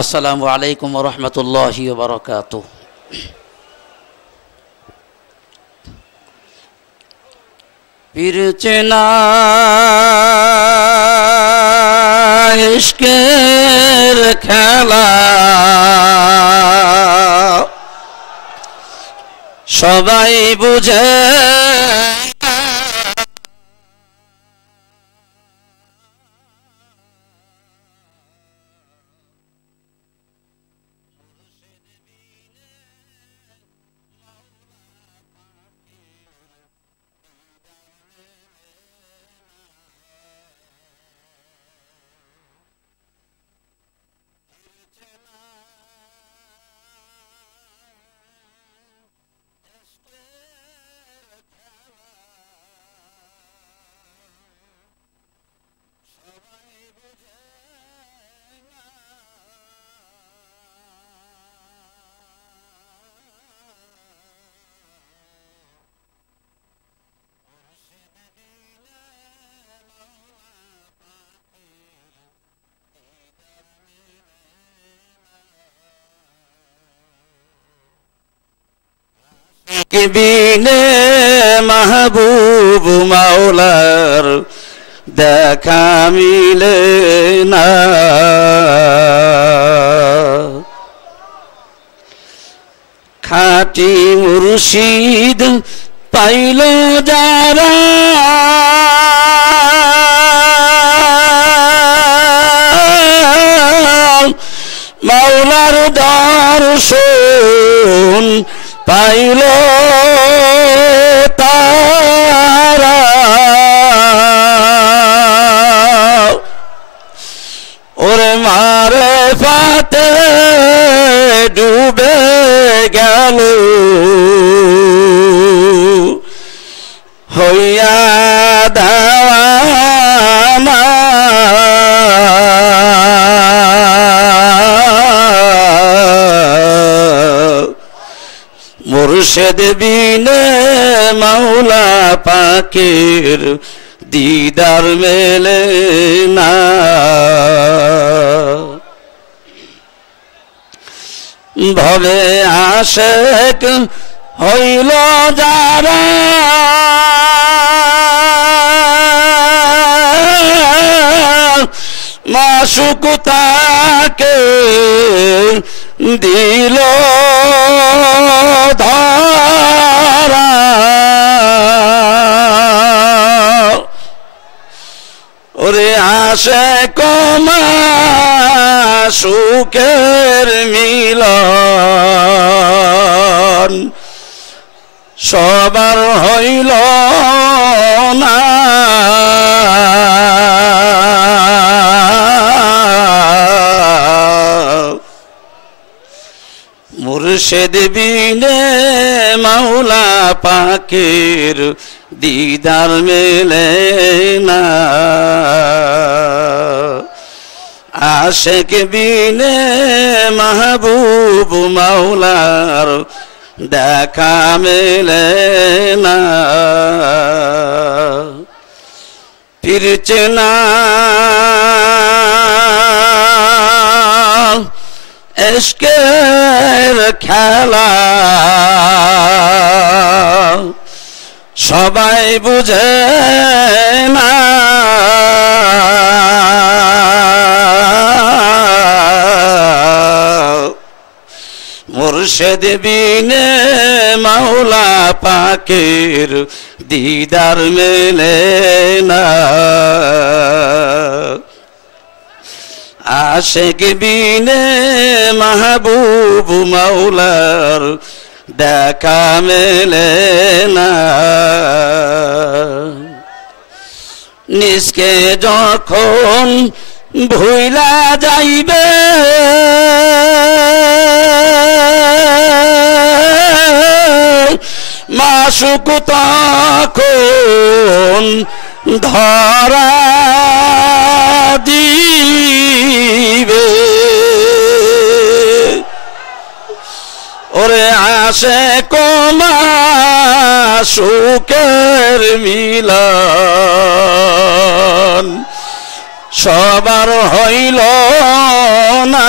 আসসালামু আলাইকুম ওয়া রাহমাতুল্লাহি ওয়া বারাকাতুহু। পীরচেনা ইশকের খেলা সবাই বুঝে, বিনে মাহবুব মাওলার দেখা মিলে না। খাঁটি মুর্শিদ পাইল যারা, মাওলার দর্শন পাইল তারা। ওরে মারেফাতে ডুবে গেল হইয়া দেওয়ানা। মুর্শিদ বিনে মাওলা পাকের দিদার মেলে না। ভবে আশেক হইল যারা, মাশুক তাকে দিল ধরা। ওরে আসে কমা সুখের মিলন সবার হইল না। মুর্শিদ বিনে মাওলা পাকের দিদার মেলে না। আশেক বিনে মাহবুব মাওলার দেখা মেলে না। পীরচেনা ইশকের খেলা সবাই বুঝে না। মুর্শিদ বিনে মাওলা পাকের দিদার মেলে না। আশেক বিনে মাহবুব মাওলার দেখা মেলে না। নিজকে যখন ভুইলা যাইবে মাশুক তখন ধরা দিবে। ওরে আসে কমা সুখের মিলন সবার হইল না,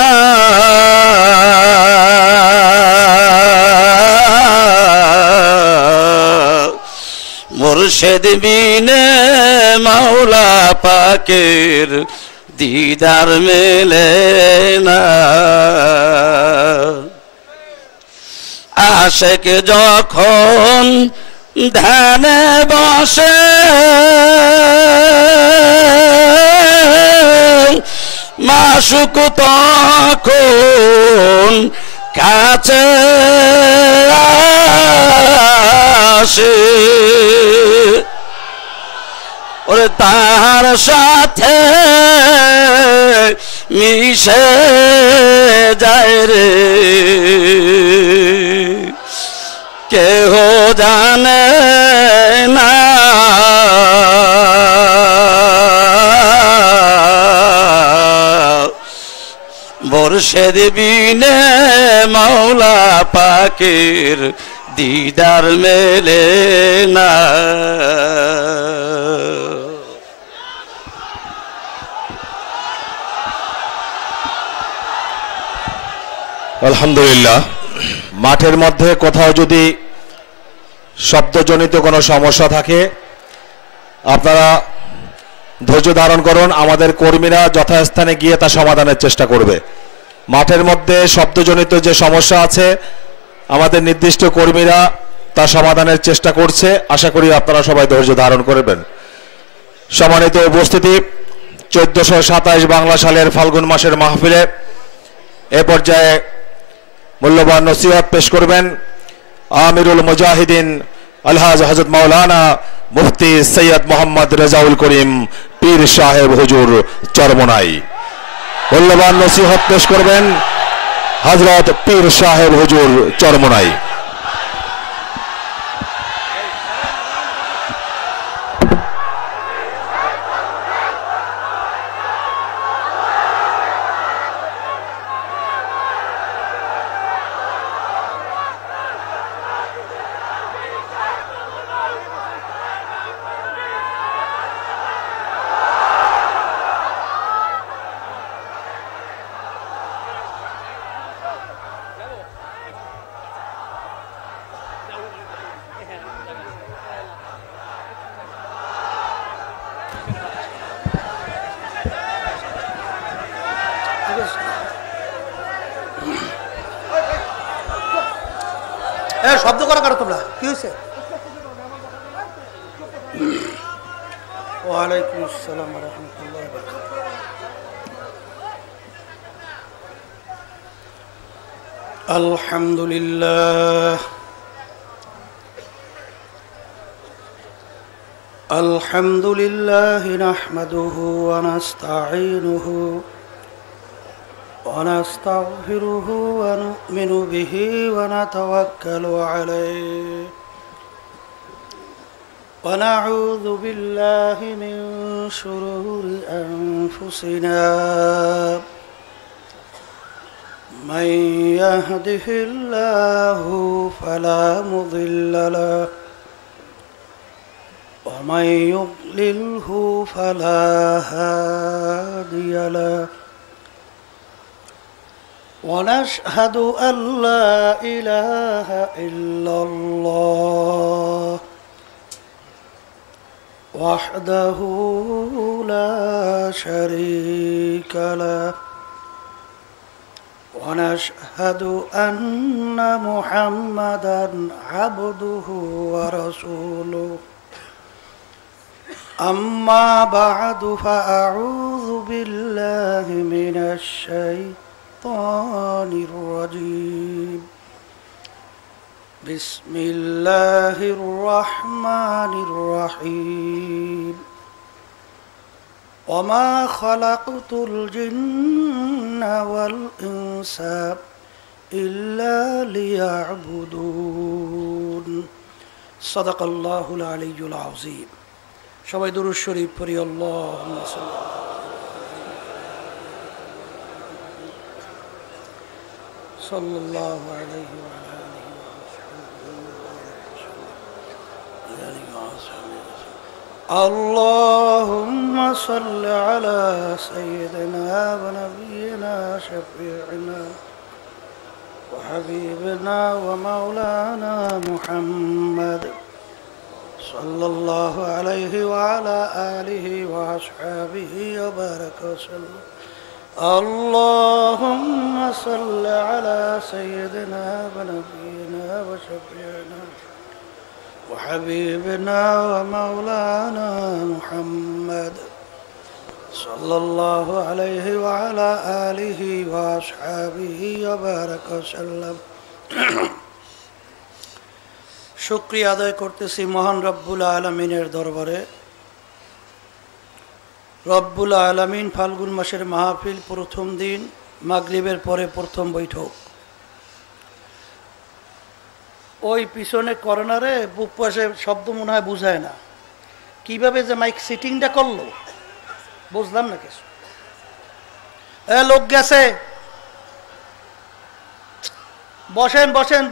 মুর্শিদ বিনে মাওলা পাকের দিদার মেলে না। আশেক যখন ধ্যানে বসে মাশুক তখন কাছে আসে, ওরে তার সাথে মিশে যায় রে, কেহ জানে না। মুর্শিদ বিনে মাওলা পাকের দিদার মেলে না। আলহামদুলিল্লাহ। মাঠের মধ্যে কোথাও যদি শব্দজনিত কোনো সমস্যা থাকে আপনারা ধৈর্য ধারণ করুন, আমাদের কর্মীরা যথাস্থানে গিয়ে তা সমাধানের চেষ্টা করবে। মাঠের মধ্যে শব্দজনিত যে সমস্যা আছে আমাদের নির্দিষ্ট কর্মীরা তা সমাধানের চেষ্টা করছে, আশা করি আপনারা সবাই ধৈর্য ধারণ করবেন। সম্মানিত উপস্থিতি, 1427 বাংলা সালের ফাল্গুন মাসের মাহফিলে এ পর্যায়ে মূল্যবান নসিহত পেশ করবেন আমিরুল মুজাহিদিন আলহাজ হযরত মাওলানা মুফতি সৈয়দ মোহাম্মদ রেজাউল করিম পীর সাহেব হুজুর চরমনাই। মূল্যবান নসিহত পেশ করবেন হযরত পীর সাহেব হুজুর চরমনাই। শব্দ করা কারো তোমরা কি হয়েছে? ওয়ালাইকুম আসসালাম ওয়া রাহমাতুল্লাহি ওয়া বারাকাতুহু। আলহামদুলিল্লাহ আলহামদুলিল্লাহ নাহমাদুহু ওয়া নাস্তাঈনুহু ونستغفره ونؤمن به ونتوكل عليه ونعوذ بالله من شرور أنفسنا من يهده الله فلا مضل له ومن يضلله فلا هادي له ونشهد أن لا إله إلا الله وحده لا شريك له ونشهد أن محمدًا عبده ورسوله أما بعد فأعوذ بالله من الشيطان الرجيم بسم الله الرحمن الرحيم وما خلقت الجن والإنس إلا ليعبدون صدق الله العلي العظيم সবাই দুরূদ শরীফ পড়ি আল্লাহুম্মা সাল্লাল্লাহু আলাইহি ওয়া আলিহি ওয়া সাহবিহি اللهم صل على سيدنا ونبينا شفيعنا وحبيبنا ومولانا محمد صلى الله عليه وعلى آله وأصحابه وبارك وسلم اللهم صل على سيدنا ونبينا وشفيعنا وحبيبنا ومولانا محمد صلى الله عليه وعلى آله وأصحابه وبارك وسلم শুকরিয়া আদায় করতেছি মহান রব্বুল আলামিনের দরবারে। রব্বুল আলামিন ফাল্গুন মাসের মাহফিল প্রথম দিন মাগরিবের পরে প্রথম বৈঠক, ওই পিছনে কর্নারে বুক পাশে শব্দ মনে হয় বুঝায় না, কিভাবে যে মাইক সিটিংটা করলো বুঝলাম না কিছু। লোক গেছে, বসেন বসেন,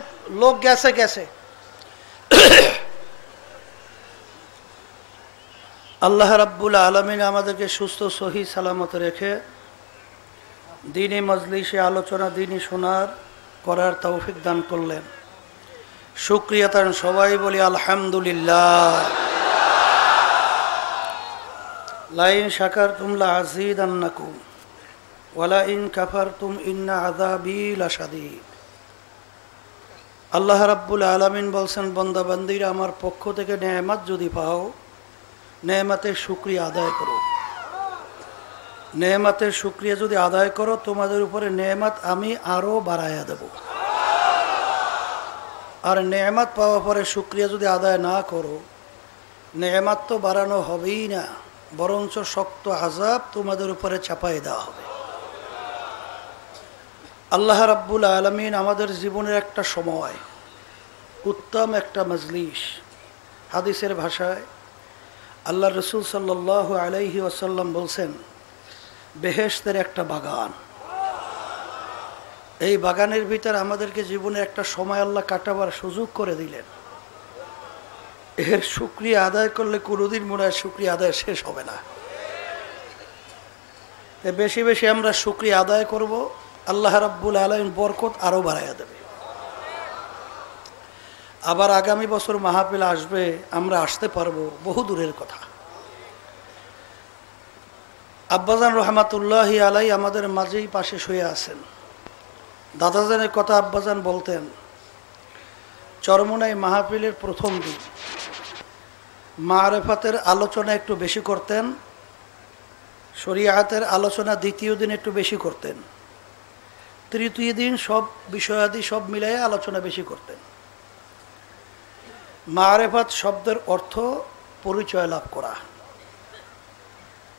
লোক গেছে গেছে। আল্লাহ রাব্বুল আলামিন আমাদেরকে সুস্থ সহি সালামত রেখে দ্বীনি মজলিসে আলোচনা, দ্বীনি শোনার করার তৌফিক দান করলেন। শুকরিয়া তার সবাই বলি আলহামদুলিল্লাহ। লাইন শাকারতুম লাযীদান্নাকুম ওয়ালা ইন কাফারতুম ইন্না আযাবী লাশাদীদ। আল্লাহ রাব্বুল আলামিন বলছেন, বান্দা বান্দীরা আমার পক্ষ থেকে নেয়ামত যদি পাও, নেয়ামতের শুকরিয়া আদায় করো। নেয়ামতের শুকরিয়া যদি আদায় করো, তোমাদের উপরে নেয়ামত আমি আরো বাড়াইয়া দেব। আর নেয়ামত পাওয়ার পরে শুকরিয়া যদি আদায় না করো, নেয়ামত তো বাড়ানো হবেই না, বরঞ্চ শক্ত আযাব তোমাদের উপরে চাপাই দেওয়া হবে। আল্লাহ রাব্বুল আলামিন আমাদের জীবনের একটা সময়, উত্তম একটা মজলিস, হাদিসের ভাষায় আল্লাহ রসুল সাল্লাল্লাহু আলাইহি ওয়াসাল্লাম বলছেন, বেহেশতের একটা বাগান। এই বাগানের ভিতর আমাদেরকে জীবনে একটা সময় আল্লাহ কাটাবার সুযোগ করে দিলেন। এর শুকরিয়া আদায় করলে কোনোদিন মনে হয় শুকরিয়া আদায় শেষ হবে না। বেশি বেশি আমরা শুকরিয়া আদায় করব, আল্লাহ রাব্বুল আলামিন বরকত আরো বাড়াইয়া দেবে। আবার আগামী বছর মাহফিল আসবে, আমরা আসতে পারবো, বহু দূরের কথা। আব্বাজান রহমাতুল্লাহি আলাই আমাদের মাঝেই পাশে শুয়ে আছেন। দাদাজানের কথা আব্বাজান বলতেন, চরমোনাই মাহফিলের প্রথম দিন মারেফাতের আলোচনা একটু বেশি করতেন, শরিয়াতের আলোচনা দ্বিতীয় দিন একটু বেশি করতেন, তৃতীয় দিন সব বিষয়াদি সব মিলাই আলোচনা বেশি করতেন। মারেফাত শব্দের অর্থ পরিচয় লাভ করা।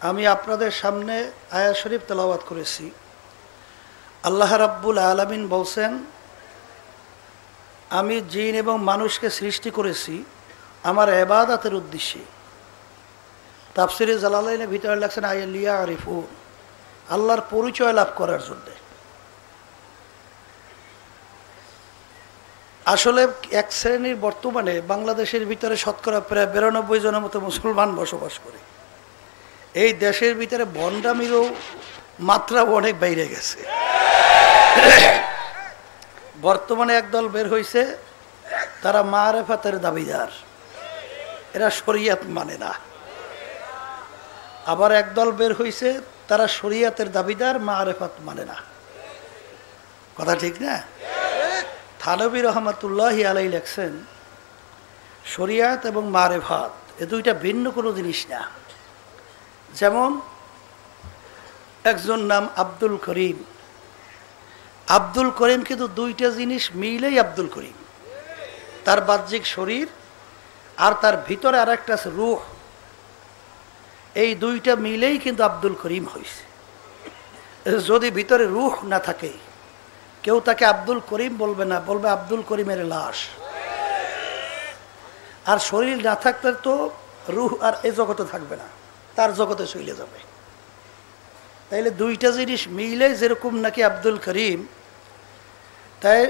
আমি আপনাদের সামনে আয়াত শরীফ তেলাওয়াত করেছি। আল্লাহ রাব্বুল আলামিন বলছেন, আমি জিন এবং মানুষকে সৃষ্টি করেছি আমার ইবাদতের উদ্দেশ্যে। তাফসিরে জালালাইনের ভিতরে লেখছেন লিয়ারিফুন, আল্লাহর পরিচয় লাভ করার জন্য। আসলে এক শ্রেণীর বর্তমানে বাংলাদেশের ভিতরে শতকরা প্রায় 92 জনের মতো মুসলমান বসবাস করে। এই দেশের ভিতরে ভণ্ডামিরও মাত্রা অনেক বাইরে গেছে। বর্তমানে একদল বের হয়েছে, তারা মারেফাতের দাবিদার, এরা শরিয়াত মানে না। আবার একদল বের হয়েছে, তারা শরিয়াতের দাবিদার, মারেফাত মানে না। কথা ঠিক না? থানবী রহমাতুল্লাহি আলাই লেখছেন, শরিয়াত এবং মারেফাত এ দুইটা ভিন্ন কোনো জিনিস না। যেমন একজন নাম আব্দুল করিম, আব্দুল করিম কিন্তু দুইটা জিনিস মিলেই আব্দুল করিম। তার বাহ্যিক শরীর আর তার ভিতরে আর একটা আছে রূহ, এই দুইটা মিলেই কিন্তু আব্দুল করিম হয়েছে। যদি ভিতরে রূহ না থাকে, কেউ তাকে আব্দুল করিম বলবে না, বলবে আব্দুল করিমের লাশ। আর শরীর না থাকতে তো রূহ আর এ জগতে থাকবে না, তার জগতে চলে যাবে। তাইলে দুইটা জিনিস মিলে যেরকম নাকি আব্দুল করিম, তাই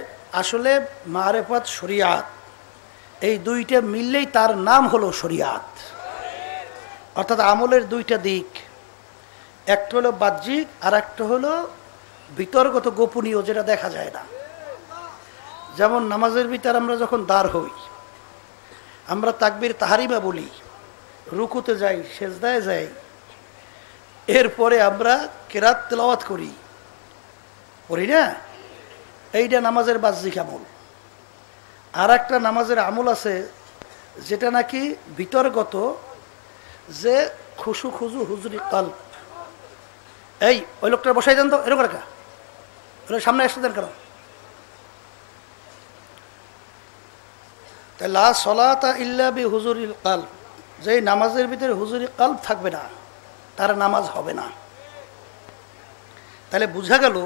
আসলে মারেফাত শরিয়াত এই দুইটা মিললেই তার নাম হলো শরিয়াত। অর্থাৎ আমলের দুইটা দিক, একটা হলো বাহ্যিক আর একটা হলো ভিতরগত গোপনীয়, যেটা দেখা যায় না। যেমন নামাজের ভিতর আমরা যখন দাঁড় হই, আমরা তাকবীর তাহারিমা বলি, রুকুতে যাই, সেজদায় যাই, এরপরে আমরা কেরাত তেলাওয়াত করি না? এইটা নামাজের বাহ্যিক আমল। আর একটা নামাজের আমল আছে যেটা নাকি ভিতরগত, যে খুশু খুজু হুজুরি কলব। এই ওই লোকটা বসাই দেন তো, এরকম রাখা, সামনে আসতে দেন কেন? লা সলাতা ইল্লা বি হুজুরিল কলব, যেই নামাজের ভিতরে হুজুরি কলব থাকবে না তার নামাজ হবে না। তাহলে বোঝা গেল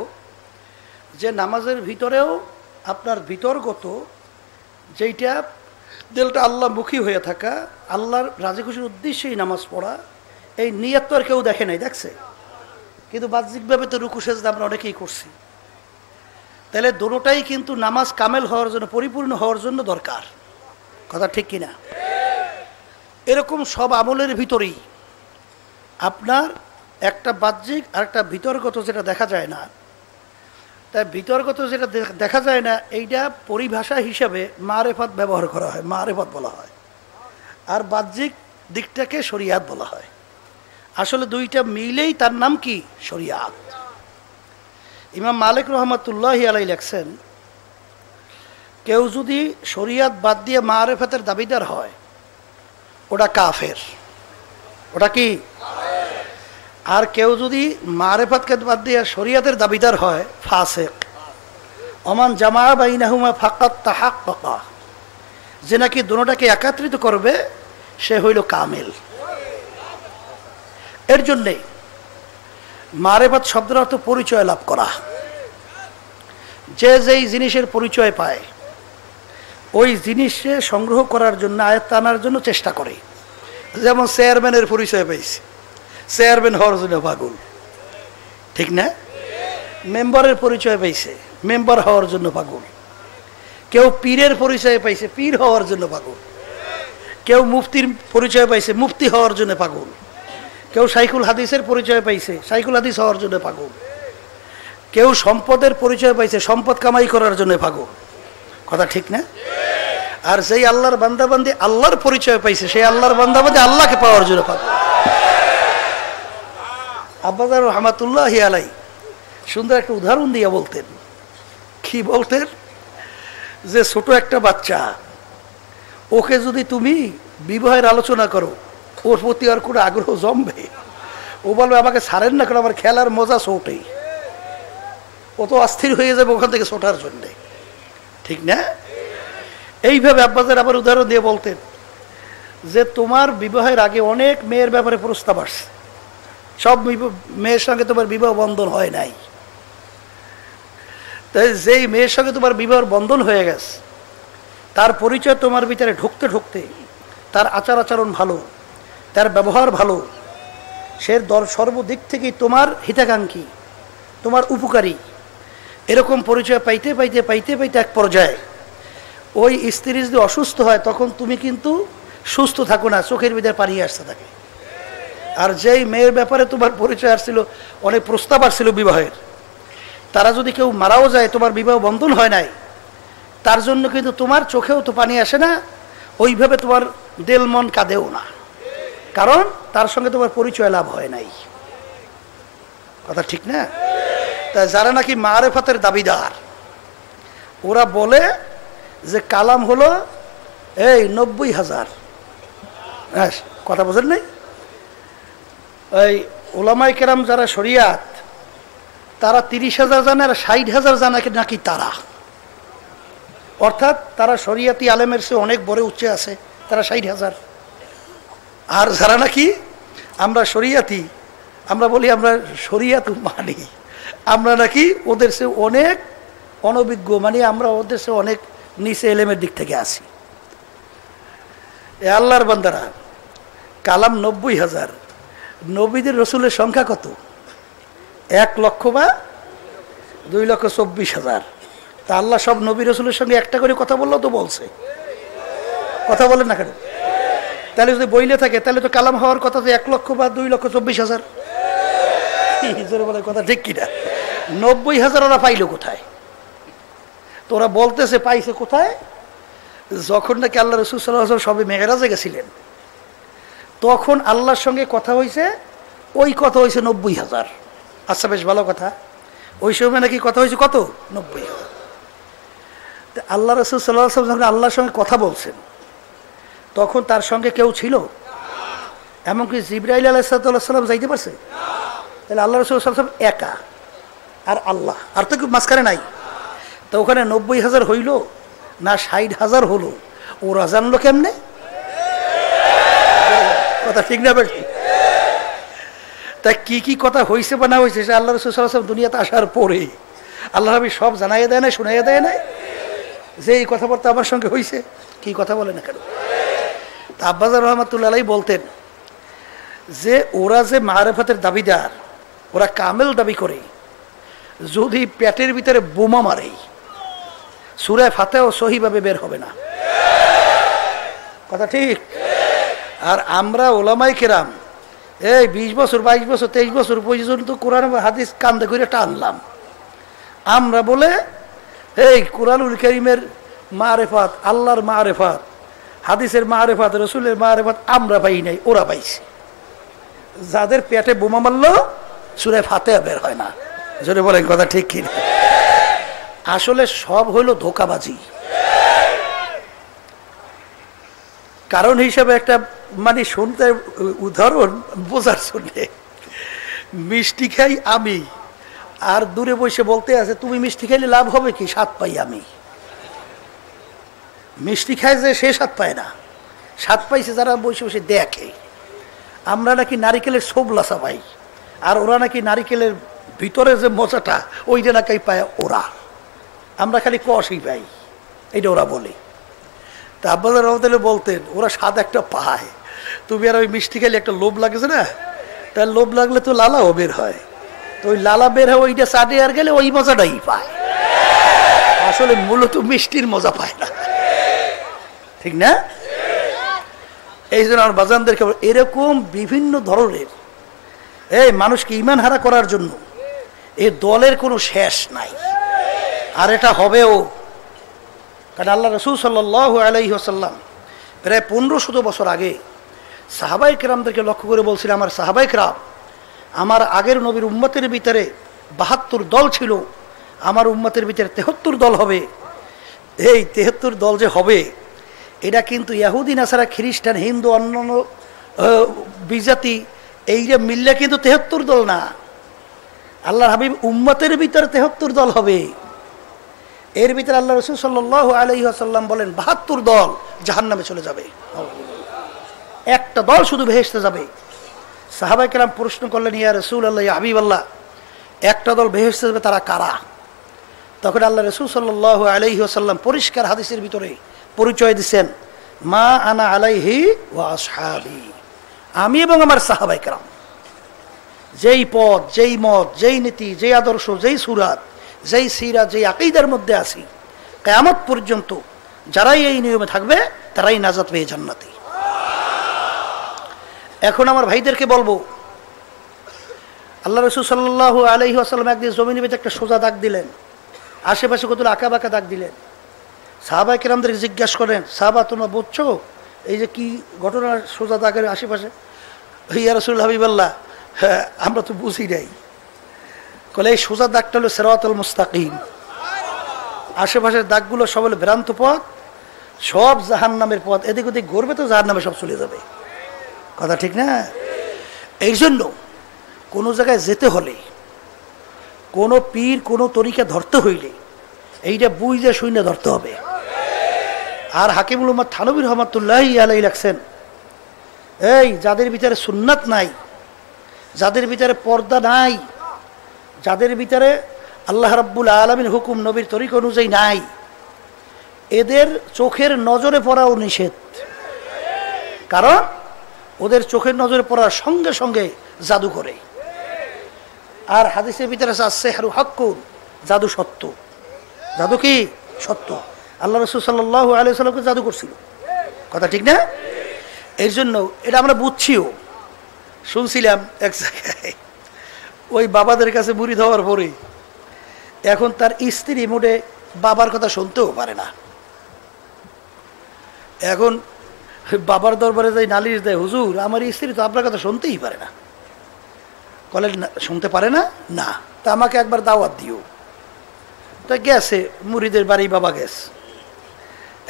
যে নামাজের ভিতরেও আপনার ভিতরগত যেইটা দিলটা আল্লাহমুখী হয়ে থাকা, আল্লাহর রাজি খুশির উদ্দেশ্যেই নামাজ পড়া, এই নিয়ত তো আর কেউ দেখে নাই, দেখছে? কিন্তু বাহ্যিকভাবে তো রুকু সেজদা আমরা অনেকেই করছি। তাহলে দুটোটাই কিন্তু নামাজ কামেল হওয়ার জন্য, পরিপূর্ণ হওয়ার জন্য দরকার। কথা ঠিক কিনা? এরকম সব আমলের ভিতরেই আপনার একটা বাহ্যিক আর একটা ভিতরগত, যেটা দেখা যায় না। তাই ভিতরগত যেটা দেখা যায় না, এইটা পরিভাষা হিসাবে মারেফাত ব্যবহার করা হয়, মারেফাত বলা হয়। আর বাহ্যিক দিকটাকে শরিয়াত বলা হয়। আসলে দুইটা মিলেই তার নাম কি? শরিয়াত। ইমাম মালিক রহমতুল্লাহি আলাইহি লেখছেন, কেউ যদি শরিয়াত বাদ দিয়ে মারেফাতের দাবিদার হয়, ওটা কাফের। ওটা কি? আর কেউ যদি মারেফাতকে বাদ দিয়ে শরিয়াতের দাবিদার হয়, ফাসিক। ওমান জামা বাইনাহুমা ফাকাত তাহাক্কাকা, যে নাকি দুটোটাকে একত্রিত করবে, সে হইল কামেল। এর জন্যে মারেফাত শব্দের অর্থ পরিচয় লাভ করা। যে যেই জিনিসের পরিচয় পায়, ওই জিনিসে সংগ্রহ করার জন্য, আয়ত্ত আনার জন্য চেষ্টা করে। যেমন চেয়ারম্যানের পরিচয় পাইছে, চেয়ারম্যান হওয়ার জন্য পাগল, ঠিক না? মেম্বারের পরিচয় পাইছে, মেম্বার হওয়ার জন্য পাগল। কেউ পীরের পরিচয় পাইছে, পীর হওয়ার জন্য পাগল। কেউ মুফতির পরিচয় পাইছে, মুফতি হওয়ার জন্য পাগল। কেউ শাইখুল হাদিসের পরিচয় পাইছে, শাইখুল হাদিস হওয়ার জন্য পাগল। কেউ সম্পদের পরিচয় পাইছে, সম্পদ কামাই করার জন্য পাগল। কথা ঠিক না? আর যেই আল্লাহর বান্দাবান্দি আল্লাহর পরিচয় পাইছে, সেই আল্লাহর বান্দাবান্দি আল্লাহকে পাওয়ার জন্য পাগল। আব্বাজার রহমাতুল্লাহি আলাইহি সুন্দর একটা উদাহরণ দিয়ে বলতেন। কি বলতেন? যে ছোট একটা বাচ্চা, ওকে যদি তুমি বিবাহের আলোচনা করো, ওর প্রতি আর কোনো আগ্রহ জমবে? ও বলবে আমাকে ছাড়েন না, কারণ আমার খেলার মজা ছোটেই। ও তো অস্থির হয়ে যাবে ওখান থেকে ছোটার জন্যে, ঠিক না? এইভাবে আব্বাজার আবার উদাহরণ দিয়ে বলতেন যে তোমার বিবাহের আগে অনেক মেয়ের ব্যাপারে প্রস্তাব আসছে, সব মেয়ের সঙ্গে তোমার বিবাহ বন্ধন হয় নাই। তাই যেই মেয়ের সঙ্গে তোমার বিবাহ বন্ধন হয়ে গেছে, তার পরিচয় তোমার ভিতরে ঢুকতে ঢুকতে তার আচার আচরণ ভালো, তার ব্যবহার ভালো, সে সর্বদিক থেকেই তোমার হিতাকাঙ্ক্ষী, তোমার উপকারী, এরকম পরিচয় পাইতে পাইতে পাইতে পাইতে এক পর্যায়ে ওই স্ত্রী যদি অসুস্থ হয়, তখন তুমি কিন্তু সুস্থ থাকো না, চোখের ভিতরে পানি আসতে থাকে। আর যেই মেয়ের ব্যাপারে তোমার পরিচয় আসছিল, অনেক প্রস্তাব আসছিল বিবাহের, তারা যদি কেউ মারাও যায়, তোমার বিবাহ বন্ধন হয় নাই, তার জন্য কিন্তু তোমার চোখেও তো পানি আসে না, ওইভাবে তোমার দিল মন কাঁদেও না, কারণ তার সঙ্গে তোমার পরিচয় লাভ হয় নাই। কথা ঠিক না? তা যারা নাকি মারেফাতের দাবিদার, ওরা বলে যে কালাম হলো এই 90,000। হ্যাঁ, কথা বোঝেন নাই? এই ওলামায়ে কেরাম যারা শরিয়াত, তারা 30,000 জানে, আর 60,000 জানে নাকি তারা। অর্থাৎ তারা শরিয়াতি আলেমের চেয়ে অনেক বড় উচ্চে আছে, তারা 60,000। আর যারা নাকি আমরা শরিয়াতি, আমরা বলি আমরা শরিয়াত মানি, আমরা নাকি ওদের চেয়ে অনেক অনভিজ্ঞ, মানে আমরা ওদের চেয়ে অনেক নিচে এলেমের দিক থেকে আসি। এ আল্লাহর বান্দারা, কালাম 90,000, নবীদের রসুলের সংখ্যা কত? 1 লক্ষ বা 2,24,000। তা আল্লাহ সব নবী রসুলের সঙ্গে একটা করে কথা বললেও তো বলছে, কথা বলেন না কেন? তাহলে যদি বইলে থাকে তাহলে তো কালাম হওয়ার কথা যে 1,00,000 বা 2,24,000 বলে কথা ঠিক কিনা? 90,000 ওরা পাইলো কোথায়? তো ওরা বলতেছে পাইছে কোথায়? যখন নাকি আল্লাহ রাসূল সাল্লাল্লাহু আলাইহি ওয়াসাল্লাম সবে মেরাজে গেছিলেন, তখন আল্লাহর সঙ্গে কথা হয়েছে, ওই কথা হয়েছে 90,000। আচ্ছা, বেশ ভালো কথা। ওই সময় নাকি কথা হয়েছে কত? 90,000। আল্লাহ রাসূল সাল্লাল্লাহু আলাইহি ওয়াসাল্লাম যখন আল্লাহর সঙ্গে কথা বলছেন, তখন তার সঙ্গে কেউ ছিল? এমনকি জিবরাইল আলাইহিস সালাম যাইতে পারছে? তাহলে আল্লাহ রাসূল সাল্লাল্লাহু আলাইহি ওয়াসাল্লাম একা, আর আল্লাহ, আর তো কেউ মাঝখানে নাই। তো ওখানে 90,000 হইল না 60,000 হলো, ওরা জানলো কেমনে? কথা ঠিক না বেশি? তা কি কি কথা হয়েছে বা না হয়েছে সে আল্লাহ রাসূল সাল্লাল্লাহু আলাইহি ওয়াসাল্লাম দুনিয়াতে আসার পরে আল্লাহ নবী সব জানাইয়া দেয় না, শুনাইয়া দেয় না যে এই কথাবার্তা আমার সঙ্গে হয়েছে? কি কথা বলে না কেন? তা আব্বাজান রহমাতুল্লাহ আলাইহি বলতেন যে ওরা যে মারেফাতের দাবিদার, ওরা কামেল দাবি করে, যদি পেটের ভিতরে বোমা মারে সূরা ফাতিহাও সহিভাবে বের হবে না। কথা ঠিক? আর আমরা ওলামায়ে কেরাম এই 20 বছর 22 বছর 23 বছর পর্যন্ত কোরআন হাদিস কান্দে করে টানলাম। আমরা বলে এই কোরআনুল কারীমের মারেফাত, আল্লাহর মারেফাত, হাদিসের মারেফাত, রসুলের মারেফাত আমরা পাই নাই, ওরা পাইছে। যাদের পেটে বোমা মারলো সূরা ফাতিহা বের হয় না। জোরে বলেন কথা ঠিক কিনা? আসলে সব হইল ধোঁকাবাজি। কারণ হিসাবে একটা মানে শুনতে উদাহরণ বোঝার শুনলে, মিষ্টি খাই আমি, আর দূরে বসে বলতে আছে তুমি মিষ্টি খাইলে লাভ হবে কি? স্বাদ পাই আমি। মিষ্টি খায় যে সে স্বাদ পায় না, স্বাদ পাইছে যারা বসে বসে দেখে। আমরা নাকি নারিকেলের ছোবলাসা পাই, আর ওরা নাকি নারিকেলের ভিতরে যে মজাটা ওইটা নাকি পায় ওরা, আমরা খালি কষই পাই, এটা ওরা বলে। তা আব্বাজান রহমতুল্লাহ বলতেন ওরা স্বাদ একটা পায়, তুমি আর ওই মিষ্টি খেলে একটা লোভ লাগছে না, তার লোভ লাগলে তো লালাও বের হয়, তো ওই লালা বের হয় ওইটা চাটে আর গেলে ওই মজাটাই পায়। আসলে মূলত মিষ্টির মজা পায় না, ঠিক না? এই জন্য আমার বাজানদেরকে এরকম বিভিন্ন ধরনের এই মানুষকে ঈমান হারা করার জন্য এই দলের কোনো শেষ নাই, আর এটা হবেও। কারণ আল্লাহ রাসূল সাল্লাল্লাহু আলাইহি ওয়াসাল্লাম প্রায় 1500 বছর আগে সাহাবায়ে কেরামদেরকে লক্ষ্য করে বলছিলেন, আমার সাহাবায়ে কেরাম, আমার আগের নবীর উম্মতের ভিতরে 72 দল ছিল, আমার উম্মতের ভিতরে 73 দল হবে। এই 73 দল যে হবে এটা কিন্তু ইহুদি নাসারা খ্রিস্টান হিন্দু অন্যান্য বিজাতি এইটা মিললে কিন্তু 73 দল না। আল্লাহর হাবিব উম্মতের ভিতরে 73 দল হবে। এর ভিতরে আল্লাহ রাসূল সাল্লাল্লাহু আলাইহি ওয়াসাল্লাম বলেন 72 দল জাহান্নামে চলে যাবে, একটা দল শুধু বেহেশতে যাবে। সাহাবায়ে কেরাম প্রশ্ন করলেন, ইয়া রাসূলুল্লাহ, ইয়া হাবিবাল্লাহ, একটা দল বেহেশতে যাবে, তারা কারা? তখন আল্লাহ রাসূল সাল্লাল্লাহু আলাইহি ওয়াসাল্লাম পরিষ্কার হাদিসের ভিতরে পরিচয় দিচ্ছেন, মা আনা আলাইহি ওয়া আসহাবি, আমি এবং আমার সাহাবায়ে কেরাম যেই পথ, যেই মত, যেই নীতি, যেই আদর্শ, যেই সুরাত, যেই সিরাত, যেই আকীদার মধ্যে আছি, কিয়ামত পর্যন্ত যারাই এই নিয়মে থাকবে তারাই নাজাত পেয়ে জান্নাতি। এখন আমার ভাইদেরকে বলবো, আল্লাহ রাসূল সাল্লাল্লাহু আলাইহি ওয়াসাল্লাম একদিন জমিনের ভিতরে একটা সোজা দাগ দিলেন, আশেপাশে কতগুলো আঁকা বাঁকা দাগ দিলেন। সাহাবায়ে কেরামদেরকে জিজ্ঞাসা করেন, সাহাবা তোমরা বুঝছো এই যে কি ঘটনা সোজা দাগের আশেপাশে? ইয়া রাসূল হাবিবাল্লাহ, হ্যাঁ আমরা তো বুঝি নাই। বলে এই সোজা দাগটা হলো সিরাতুল মুস্তাকিম, আশেপাশের দাগগুলো সব হলো ভ্রান্ত পথ, সব জাহান্নামের পথ, এদিক ওদিক ঘুরবে তো জাহান্নামে সব চলে যাবে। কথা ঠিক না? এই জন্য কোনো জায়গায় যেতে হলে, কোনো পীর কোনো তরিকা ধরতে হইলে এইটা বুঝে শুনে ধরতে হবে। আর হাকিমুল উম্মাত থানবী রহমাতুল্লাহি আলাইহি লেখছেন, এই যাদের ভিতরে সুন্নাত নাই, যাদের ভিতরে পর্দা নাই, যাদের ভিতরে আল্লাহ রাব্বুল আলামিন হুকুম নবীর তরিকা অনুযায়ী নাই, এদের চোখের নজরে পড়াও নিষেধ। কারণ ওদের চোখের নজরে পড়ার সঙ্গে সঙ্গে জাদু করে। আর হাদিসের ভিতরে আছে সিহরু হাক্কুন, জাদু সত্য। জাদু কি? সত্য। আল্লাহ রাসূল সাল্লাল্লাহু আলাইহি ওয়াসাল্লামকে জাদু করছিল, কথা ঠিক না? এর জন্য এটা আমরা বুঝছিও। শুনছিলাম এক জায়গায় ওই বাবাদের কাছে মুরিদ হওয়ার পরে এখন তার স্ত্রী মোটে বাবার কথা শুনতেও পারে না। এখন বাবার দরবারে যাই নালিশ দেয়, হুজুর আমার স্ত্রী তো আপনার কথা শুনতেই পারে না। কলে শুনতে পারে না, না তা আমাকে একবার দাওয়াত দিও। তা গেছে মুরিদের বাড়ি, বাবা গেছে।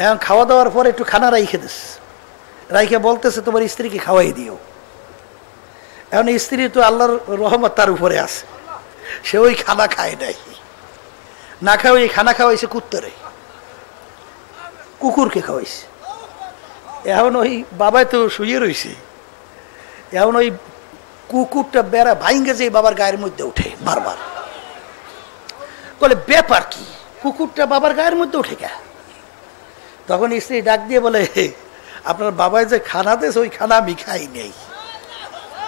এখন খাওয়া দাওয়ার পরে একটু খানা রাইখে দিস, রাইখে বলতেছে তোমার স্ত্রীকে খাওয়াই দিও। এখন স্ত্রী তো আল্লাহর রহমত তার উপরে আছে, সে ওই খানা খায় নাই, না খাওয়া ওই খানা খাওয়াইছে কুত্তরে, কুকুরকে খাওয়াইছে। এখন ওই বাবাই তো শুয়ে রয়েছে, এখন ওই কুকুরটা বেড়া ভাইঙ্গে যে বাবার গায়ের মধ্যে উঠে বারবার। বলে ব্যাপার কি, কুকুরটা বাবার গায়ের মধ্যে উঠে কে? তখন স্ত্রী ডাক দিয়ে বলে, আপনার বাবাই যে খানা দিয়েছে ওই খানা আমি খাই নেই,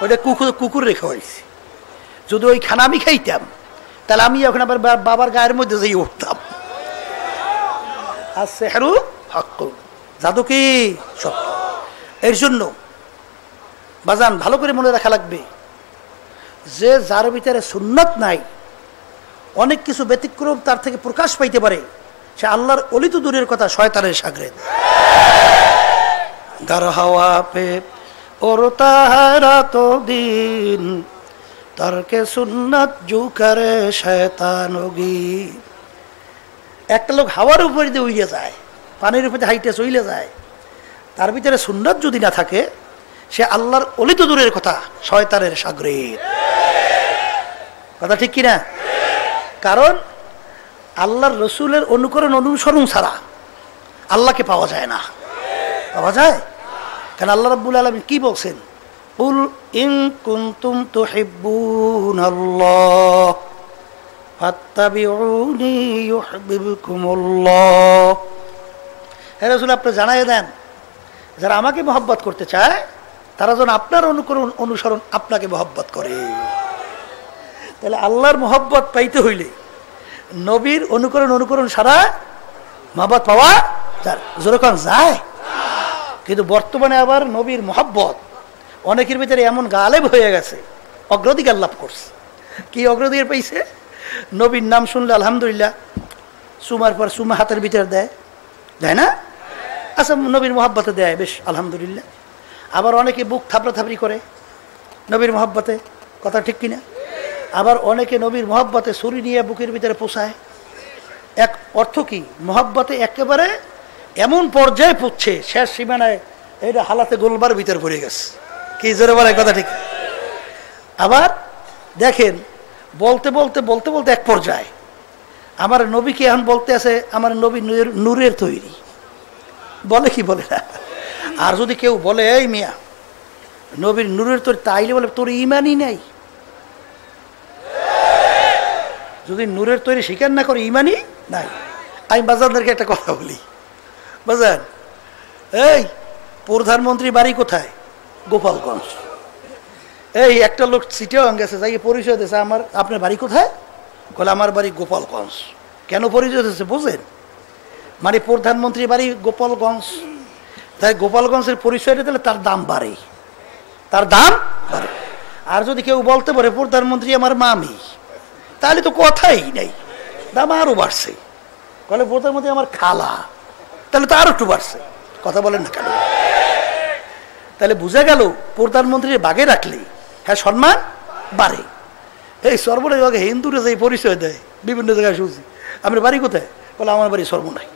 ওইটা কুকুর রেখে হয়েছে। যদি ওই খানা আমি খাইতাম তাহলে আমি এখন আবার বাবার গায়ের মধ্যে যেই উঠতাম। আর সেহরু হক, জাদু কি সত্য। এর জন্য বাজান ভালো করে মনে রাখা লাগবে যে যার ভিতরে সুন্নাত নাই, অনেক কিছু ব্যতিক্রম তার থেকে প্রকাশ পাইতে পারে, সে আল্লাহর অলি তো দূরের কথা শয়তানের শাগরেদ। গার হাওয়া পে ওরতা রাত দিন তরকে সুন্নাত জু করে শয়তানগি। একটা লোক হাওয়ার উপর দিয়ে উড়ে যায়, পানির উপরে হাইটে চইলে যায়, তার ভিতরে সুন্নাত যদি না থাকে সে আল্লাহর অলি তো দূরের কথা শয়তানের শাগরেদ। কথা ঠিক কিনা? কারণ আল্লাহর রসুলের অনুকরণ অনুসরণ ছাড়া আল্লাহকে পাওয়া যায় না। পাওয়া যায়? কারণ আল্লাহ রাব্বুল আলামিন কি বলছেন? কুল ইন কুনতুম তুহিব্বুনাল্লাহ ফাত্তাবিউনি ইউহিব্বুকুমুল্লাহ। হে রাসূল, আপনি জানাই দেন যারা আমাকে মহব্বত করতে চায় তারা যেন আপনার অনুকরণ অনুসরণ আপনাকে মহব্বত করে। তাহলে আল্লাহর মহব্বত পাইতে হইলে নবীর অনুকরণ ছাড়া মহব্বত পাওয়া যায়? যেরকম যায়। কিন্তু বর্তমানে আবার নবীর মহব্বত অনেকের ভিতরে এমন গালেব হয়ে গেছে, অগ্রাধিকার লাভ করছে। কি অগ্রাধিকার পাইছে? নবীর নাম শুনলে আলহামদুলিল্লাহ, চুমার পর চুমা হাতের ভিতরে দেয়, দেয় না? আচ্ছা, নবীর মহব্বতে দেয়, বেশ আলহামদুলিল্লাহ। আবার অনেকে বুক থাপড়াথাপড়ি করে নবীর মহব্বতে, কথা ঠিক কিনা? আবার অনেকে নবীর মহব্বতে ছুরি নিয়ে বুকের ভিতরে পোষায়। এক অর্থ কি? মহব্বতে একেবারে এমন পর্যায়ে পুচ্ছে শেষ সীমানায়, এটা হালাতে গোলবার ভিতরে পড়ে গেছে। কি জোরে বলে, কথা ঠিক? আবার দেখেন বলতে বলতে বলতে বলতে এক পর্যায়ে আমার নবীকে এখন বলতে আছে আমার নবী নূরের তৈরি, বলে কি বলে না? আর যদি কেউ বলে এই মিয়া নবীর নূরের তৈরি, তাইলে বলে তোর ইমানই নাই। যদি নূরের তৈরি স্বীকার না করে ইমানই নাই। আমি বাজারদেরকে একটা কথা বলি, বাজার এই প্রধানমন্ত্রী বাড়ি কোথায়? গোপালগঞ্জ। এই একটা লোক চিটাগাং গেছে, যাই পরিচয় দিয়েছে, আপনার বাড়ি কোথায়? বলে আমার বাড়ি গোপালগঞ্জ। কেন পরিচয় দিয়েছে বোঝেন? মানে প্রধানমন্ত্রী বাড়ি গোপালগঞ্জ, তাই গোপালগঞ্জের পরিচয়টা দিলে তার দাম বাড়ে, তার দাম বাড়ে। আর যদি কেউ বলতে পারে প্রধানমন্ত্রী আমার মামি, তাহলে তো কথাই নেই, দাম আরও বাড়ছে। বলে প্রধানমন্ত্রী আমার খালা, তাহলে তো আরো একটু বাড়ছে। কথা বলেন না কেন? তাহলে বুঝা গেল প্রধানমন্ত্রীর বাগে রাখলে হ্যাঁ সম্মান বাড়ে। এই সর্বনাই আগে হিন্দুরা যে পরিচয় দেয় বিভিন্ন জায়গায় শুনছি, আপনার বাড়ি কোথায়? বলে আমার বাড়ি সর্বনাই।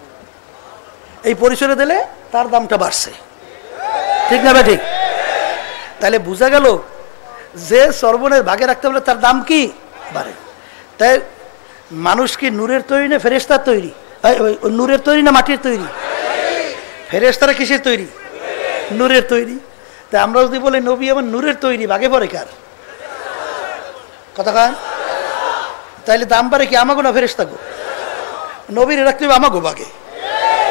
এই পরিচয় দিলে তার দামটা বাড়ছে, ঠিক না ভাই? ঠিক। তাহলে বুঝা গেল যে সর্বনের ভাগে রাখতে হলে তার দাম কি বাড়ে। তাই মানুষ কি নূরের তৈরি না ফেরেশতার তৈরি? নূরের তৈরি না মাটির তৈরি? ফেরেশতারা কিসের তৈরি? নূরের তৈরি। তাই আমরা যদি বলি নবী আমার নূরের তৈরি, ভাগে পড়ে কার? কথা কান? তাইলে দাম বাড়ে কি আমাগো না ফেরেশতা গো? নবীর রাখতে হবে আমাগো ভাগে,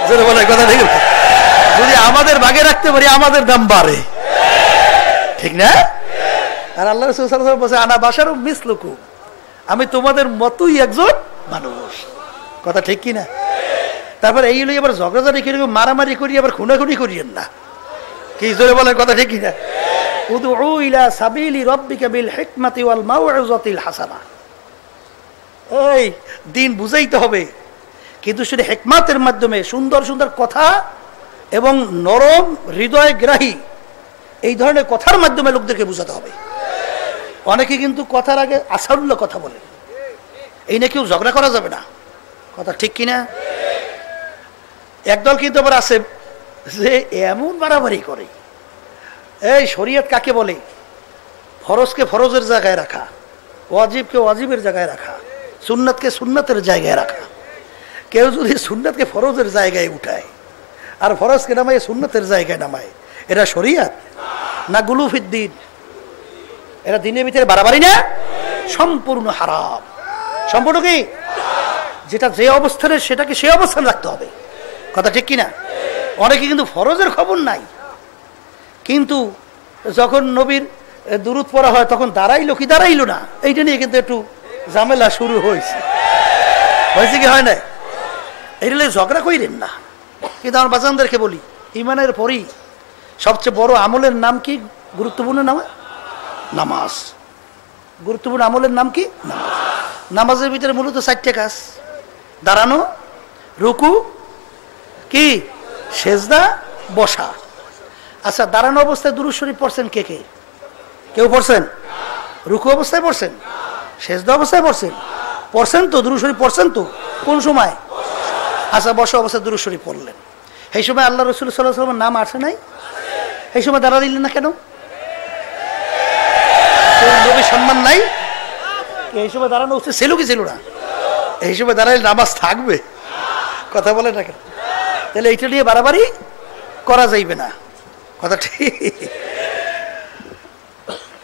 যেটা বলে কথা ঠিক। যদি আমাদের ভাগে রাখতে পারি আমাদের দাম বাড়ে, ঠিক না? আর আল্লাহ রাসূল সাল্লাল্লাহু আলাইহি ওয়াসাল্লাম বলেছে আনা বাশারুম মিসলুকুম, আমি তোমাদের মতোই একজন মানুষ। কথা ঠিক কি না? তারপর এই হলো আবার ঝগড়াঝাড়ি করি, মারামারি করি, আবার খুনাখুনি করিয়েন না, কি জোরে বলেন কথা ঠিক কিনা? উদউ ইলা সাবিলি রাব্বিকা বিল হিকমাতি ওয়াল মাউইযাতিল হাসানা। এই দিন বুঝাইতে হবে, কিন্তু সেটা হিকমাতের মাধ্যমে, সুন্দর সুন্দর কথা এবং নরম হৃদয় গ্রাহী এই ধরনের কথার মাধ্যমে লোকদেরকে বোঝাতে হবে। অনেকে কিন্তু কথার আগে আসারুল্লাহ কথা বলে, এই নিয়ে কেউ ঝগড়া করা যাবে না, কথা ঠিক কিনা? একদল কিন্তু আবার আছে যে এমন বাড়াবাড়ি করে, এই শরীয়ত কাকে বলে? ফরজকে ফরজের জায়গায় রাখা, ওয়াজিবকে ওয়াজিবের জায়গায় রাখা, সুন্নাতকে সুন্নাতের জায়গায় রাখা। কেউ যদি সুন্নাতকে ফরজের জায়গায় উঠায় আর ফরজকে নামায় সুন্নাতের জায়গায় নামায়, এটা শরীয়ত না গুলুফিদ্দিন? এটা দিনের ভিতরে বাড়াবাড়ি না? সম্পূর্ণ হারাম। সম্পূর্ণ কি? যেটা যে অবস্থানে সেটাকে সে অবস্থানে রাখতে হবে, কথা ঠিক কিনা? অনেকে কিন্তু ফরজের খবর নাই, কিন্তু যখন নবীর দুরূদ পড়া হয় তখন দাঁড়াইলো কি দাঁড়াইলো না, এইটা নিয়ে কিন্তু একটু ঝামেলা শুরু হয়েছে কি হয় না? এইটা নিয়ে ঝগড়া কইরেন না। কিন্তু আমার বাজানদেরকে বলি, ইমানের পরই সবচেয়ে বড় আমলের নাম কি? গুরুত্বপূর্ণ নাম নামাজ। গুরুত্বপূর্ণ আমলের নাম কি? নামাজ। নামাজের ভিতরে মূলত 4টে কাজ: দাঁড়ানো, রুকু, কি সেজদা, বসা। আচ্ছা, দাঁড়ানো অবস্থায় দুরূদ শরীফ পড়ছেন কে কে? কেউ পড়ছেন? রুকু অবস্থায় পড়ছেন? সেজদা অবস্থায় পড়ছেন? পড়ছেন তো? দুরূদ শরীফ পড়ছেন তো? কোন সময়? আচ্ছা, বসা অবস্থায় দুরূদ শরীফ পড়লেন। এই সময় আল্লাহ রাসূল সাল্লাল্লাহু আলাইহি ওয়াসাল্লামের নাম আসে নাই? এই সময় দাঁড়া দিলেন না কেন? নবীর সম্মান নাই? এই সময় দাঁড়ানো উচিত ছিল কি ছিল না? এই সময় দাঁড়ালে নামাজ থাকবে, কথা বলে না কেন? তাহলে এইটা নিয়ে বাড়াবাড়ি করা যাইবে না, কথা ঠিক।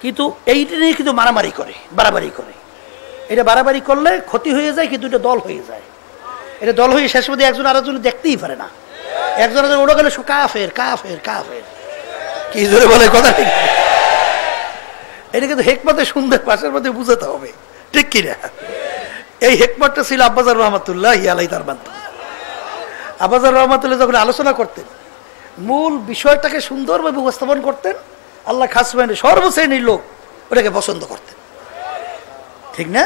কিন্তু এইটা নিয়ে কিন্তু মারামারি করে, বাড়াবাড়ি করে। এটা বাড়াবাড়ি করলে ক্ষতি হয়ে যায়, কিন্তু এটা দল হয়ে যায়। এটা দল হয়ে শেষ পর্যন্ত একজন আরেকজন দেখতেই পারে না, একজন আরেকজন ওরা গেলে কাফের কাফের কাফের, কি জোরে বলে কথা ঠিক। এটা কিন্তু হেকমতে সুন্দর ভাষার মধ্যে বুঝাতে হবে, ঠিক কিনা? এই হেকমতটা ছিল আব্বাজার রহমাতুল্লাহ আলাইহি তার মাধ্যমে। আব্বাজার রহমাতুল্লাহ যখন আলোচনা করতেন, মূল বিষয়টাকে সুন্দরভাবে উপস্থাপন করতেন, আল্লাহ খাস মানে সর্বশ্রেণীর লোক ওটাকে পছন্দ করতেন, ঠিক না?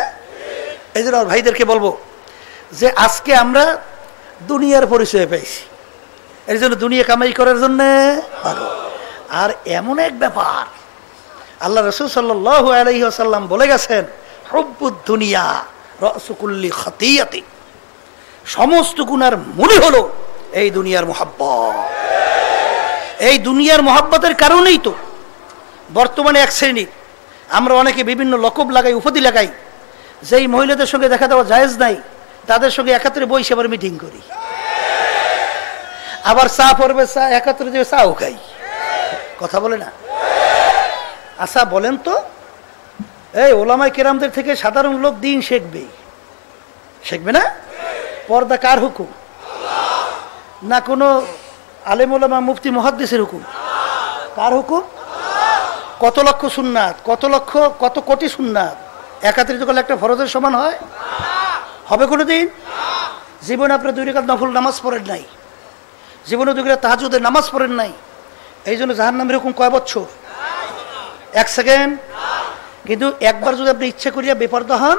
এই জন্য ভাইদেরকে বলবো যে আজকে আমরা দুনিয়ার পরিচয় পেয়েছি, এই জন্য দুনিয়া কামাই করার জন্যে। আর এমন এক ব্যাপার, আল্লাহ রাসূল সাল্লাল্লাহু আলাইহি ওয়াসাল্লাম বলে গেছেন, হুব্বুদ দুনিয়া রাসু কুল্লি খাতিয়াতি, সমস্ত গুনার মূল হলো এই দুনিয়ার মুহাব্বত। এই দুনিয়ার মুহাব্বতের কারণেই তো বর্তমানে এক শ্রেণী আমরা অনেকে বিভিন্ন লকব লাগাই, উপাধি লাগাই, যেই মহিলাদের সঙ্গে দেখা দেওয়া জায়েজ নাই তাদের সঙ্গে একাত্রে বসে আবার মিটিং করি, আবার চা পড়বে, চা একাত্রে যে চাও খাই, কথা বলে না? আচ্ছা বলেন তো, এই ওলামায়ে কেরামদের থেকে সাধারণ লোক দিন শিখবে, শিখবে না? পর্দা কার হুকুম? না কোনো আলেম ওলামা মুফতি মুহাদ্দিসের হুকুম? কার হুকুম? কত লক্ষ সুন্নাত, কত কোটি সুন্নাত একাত্রিত করলে একটা ফরজের সমান হয়? হবে কোনো দিন? জীবনে আপনি 2 রাকাত নফল নামাজ পড়েন নাই, জীবনে 2 রাকাত তাহাজ্জুদের নামাজ পড়েন নাই, এই জন্য জাহান্নামের হুকুম কয় বছর? 1 সেকেন্ড। কিন্তু একবার যদি আপনি ইচ্ছা করিয়া বেপরদা হন,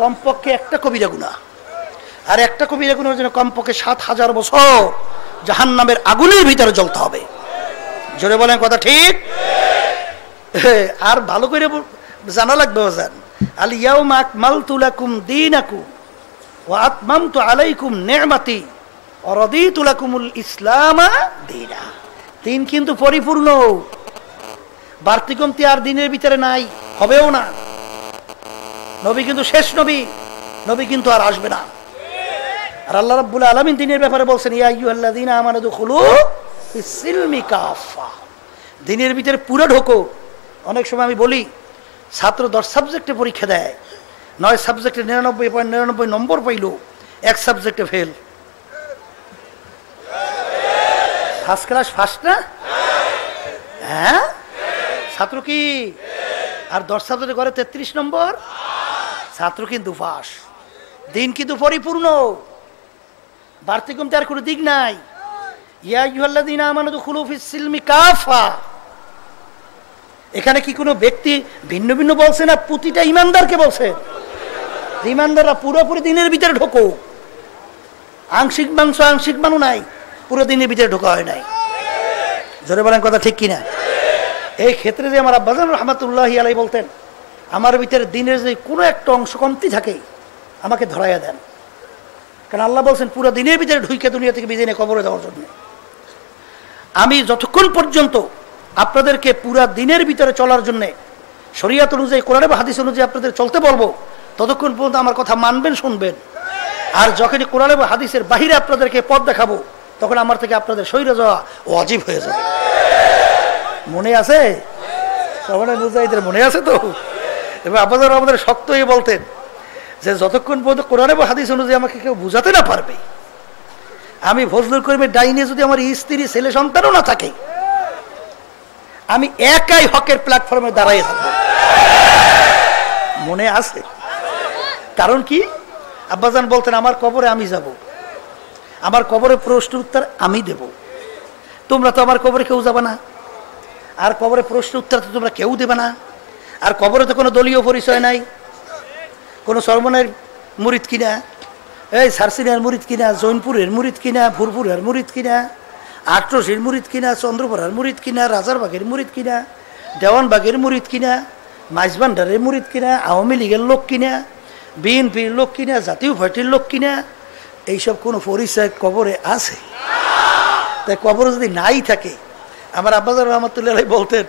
কমপক্ষে একটা কবিরা গুনাহ, আর একটা কবিরা গুনাহের জন্য কমপক্ষে 7000 বছর জাহান্নামের আগুনের ভিতরে জ্বলতে হবে। জোরে বলেন কথা ঠিক? আর ভালো করে জানা লাগবে, বাজান, আল ইয়াউমা আকমালতু লাকুম দীনাকুম ওয়া আতমামতু আলাইকুম নি'মাতি ওয়া রাদিতু লাকুমুল ইসলামা দীনা। দিন কিন্তু পরিপূর্ণ, বাড়তি কমতি আর দিনের ভিতরে নাই, হবেও না। নবী কিন্তু শেষ নবী, নবী কিন্তু আর আসবে না। আর আল্লাহ রাব্বুল আলামিন দিনের ব্যাপারে বলছেন, ইয়া আইয়ুহাল্লাযীনা আমানু দুখুলু ফিস-সিলমি কাফা, দিনের ভিতরে পুরো ঢোকো। অনেক সময় আমি বলি, ছাত্র 10 সাবজেক্টে পরীক্ষা দেয়, 9 সাবজেক্টে 99.99 নম্বর পাইল, 1 সাবজেক্টে ফেল। ফার্স্ট ক্লাস ফার্স্ট না? হ্যাঁ, ছাত্র কি? আর 10 সাবজেক্টে করে 33 নম্বর, ছাত্র কিন্তু পাস। দিন কিন্তু পরিপূর্ণ, বাড়তি কমতে আর কোনো দিক নাই। ইয়া আইয়ুহাল্লাযীনা আমানু দুখুলু ফিস সিলমি কাফা। এখানে কি কোনো ব্যক্তি ভিন্ন ভিন্ন বলছে না প্রতিটা ইমানদারকে বলছে? ইমানদাররা পুরোপুরি দিনের ভিতরে ঢোকো, আংশিক মানু নাই, পুরো দিনের ভিতরে ঢোকা হয় নাই। জোরে বলেন কথা ঠিক কিনা? এই ক্ষেত্রে যে আমার আব্বাজান রহমাতুল্লাহি আলাইহি বলতেন, আমার ভিতরে দিনের যে কোনো একটা অংশ কমতি থাকে আমাকে ধরাইয়া দেন, কারণ আল্লাহ বলছেন পুরো দিনের ভিতরে ঢুকে দুনিয়া থেকে বিদায় নিয়ে কবরে যাওয়ার জন্য। আমি যতক্ষণ পর্যন্ত আপনাদেরকে পুরা দিনের ভিতরে চলার জন্য শরীয়ত অনুযায়ী, কোরআন বা হাদিস অনুযায়ী আপনাদের চলতে বলবো, ততক্ষণ পর্যন্ত আমার কথা মানবেন, শুনবেন। আর যখনই কোরআন বা হাদিসের বাহিরে আপনাদেরকে পথ দেখাবো, তখন আমার থেকে আপনাদের শরীরে যাওয়া ওয়াজিব হয়ে যাবে। মনে আছে? মুজাহিদের মনে আছে তো? এবার আপনারা আমাদের শক্ত হয়ে বলতেন যে যতক্ষণ পর্যন্ত কোরআন বা হাদিস অনুযায়ী আমাকে কেউ বুঝাতে না পারবে, আমি ফজলুল করিমের ডাইনে যদি আমার স্ত্রী ছেলে সন্তানও না থাকে, আমি একাই হকের প্ল্যাটফর্মে দাঁড়াই থাকবো। মনে আছে? কারণ কি? আব্বাজান বলতেন আমার কবরে আমি যাব, আমার কবরে প্রশ্ন উত্তর আমি দেব। তোমরা তো আমার কবরে কেউ যাবে না, আর কবরে প্রশ্ন উত্তর তো তোমরা কেউ দেবে না। আর কবরে তো কোনো দলীয় পরিচয় নাই, কোনো সরমনের মুরিদ কিনা, এই সারসিনার মুরিদ কিনা, জৈনপুরের মুরিদ কিনা, ভুরপুরের মুরিদ কিনা, আটরশির মুরিদ কিনা, চন্দ্রপাড়ার মুরিদ কিনা, রাজারবাগের মুরিদ কিনা, দেওয়ানবাগের মুরিদ কিনা, মাইজভান্ডারের মুরিদ কিনা, আওয়ামী লীগের লোক কিনা, বিএনপির লোক কিনা, জাতীয় পার্টির লোক কিনা, এইসব কোনো পরিচয় কবরে আছে? তাই কবরে যদি নাই থাকে, আমার আব্বাজান রহমাতুল্লাহ বলতেন,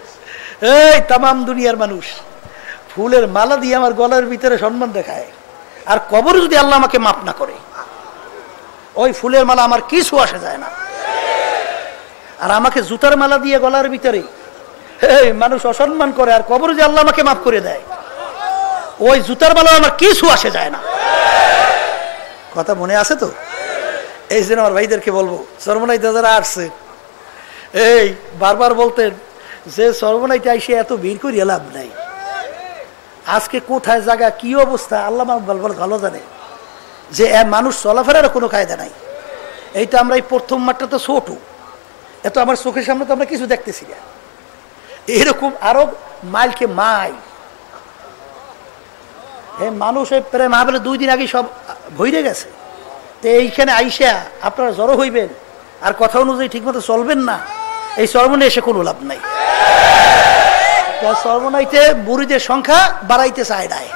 এই তামাম দুনিয়ার মানুষ ফুলের মালা দিয়ে আমার গলার ভিতরে সম্মান দেখায়, আর কবরে যদি আল্লাহ আমাকে মাফ না করে, ওই ফুলের মালা আমার কিছু আসে যায় না। আর আমাকে জুতার মালা দিয়ে গলার ভিতরে এই মানুষ অসম্মান করে, আর কবরে যে আল্লাহ আমাকে মাফ করে দেয়, ওই জুতার মালা আমার কিছু আসে যায় না। কথা মনে আছে তো? এই জন্য আমার ভাইদেরকে বলবো, সর্বনাইতে যারা আসছে, এই বারবার বলতেন যে সর্বনাইতে আইসে এত ভিড় করিয়া লাভ নাই। আজকে কোথায় জায়গা কি অবস্থা আল্লাহ ভালো জানে, যে মানুষ চলাফেরারও কোনো কায়দা নাই। এইটা আমরা এই প্রথম মাঠটা তো ছোট, এত আমার চোখের সামনে তো আমরা কিছু দেখতেছি না। এরকম আরো মাইলকে মাইল মানুষ প্রায় মাহফিলে 2 দিন আগে সব ভইরে গেছে। তো এইখানে আইসা আপনারা জড়ো হইবেন আর কথা অনুযায়ী ঠিক মতো চলবেন না, এই সর্বনে এসে কোনো লাভ নাই। সর্বনাইতে বুড়িদের সংখ্যা বাড়াইতে চায় নাই।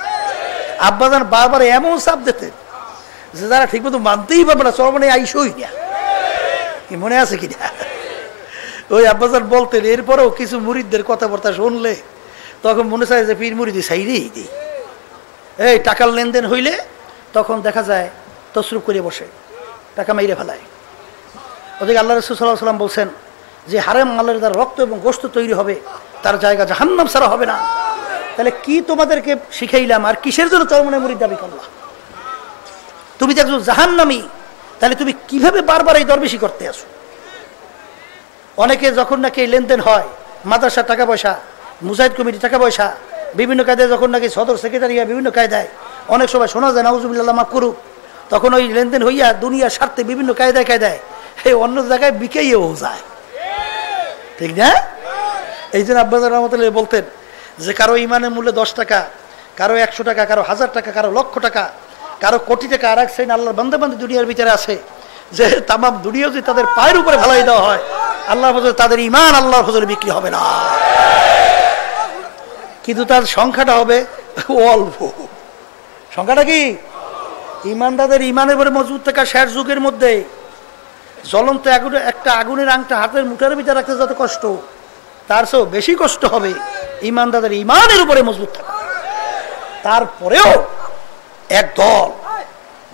আব্বাজান বারবার এমন চাপ দিতেন যে যারা ঠিক মতো মানতেই পারবে না, সর্বনে আইসই না। কি মনে আছে কিনা? ওই আব্বাজান বলতেন, এরপরেও কিছু মুরিদদের কথাবার্তা শুনলে তখন মনে চায় যে পীর মুরিদি সাইরেই দিই। এই টাকার লেনদেন হইলে তখন দেখা যায় তসরুপ করে বসে টাকা মাইরে ফেলায়। ওদিকে আল্লাহ রাসূল সাল্লাল্লাহু আলাইহি ওয়াসাল্লাম বলছেন যে হারাম মালের দ্বারা রক্ত এবং গোশত তৈরি হবে, তার জায়গা জাহান্নাম ছাড়া হবে না। তাহলে কি তোমাদেরকে শিখাইলাম, আর কিসের জন্য চরমনে মুরিদ দাবি করলাম? তুমি যে একজন জাহান্নামী, তাহলে তুমি কিভাবে বারবার এই দরবেশি করতে আসো? অনেকে যখন নাকি লেনদেন হয়, মাদ্রাসার টাকা পয়সা, মুজাহিদ কমিটি টাকা পয়সা, বিভিন্ন কায়দায় যখন নাকি সদর সেক্রেটারিয়া বিভিন্ন কায়দায়, অনেক সময় শোনা যায় নাউজুবিল্লাহ মাফ করুক, তখন ওই লেনদেন হইয়া দুনিয়ার স্বার্থে বিভিন্ন কায়দায় কায়দায় এই অন্য জায়গায় বিকেইও যায়, ঠিক না? এই জন্য আব্বাজান রহমাতুল্লাহ বলতেন যে কারো ইমানের মূল্য 10 টাকা, কারো 100 টাকা, কারো 1000 টাকা, কারো লক্ষ টাকা, কারো কোটি টাকা। আর এক শ্রেণী আল্লাহর বান্দা বান্দী দুনিয়ার ভিতরে আছে যে তামাম দুনিয়া যদি তাদের পায়ের উপরে ফেলাই দেওয়া হয়, আল্লাহর ফজলে তাদের ইমান আল্লাহর ফজলে বিক্রি হবে না, কিন্তু তার সংখ্যাটা হবে অল্প। সংখ্যাটা কি? ইমানদারদের ইমানের উপরে মজবুত থাকা শেষ যুগের মধ্যে জ্বলন্ত একটা আগুনের আংটা হাতের মুঠের ভিতরে রাখতে যত কষ্ট, তার চেয়েও বেশি কষ্ট হবে ইমানদারদের ইমানের উপরে মজবুত থাকা। তারপরেও এক দল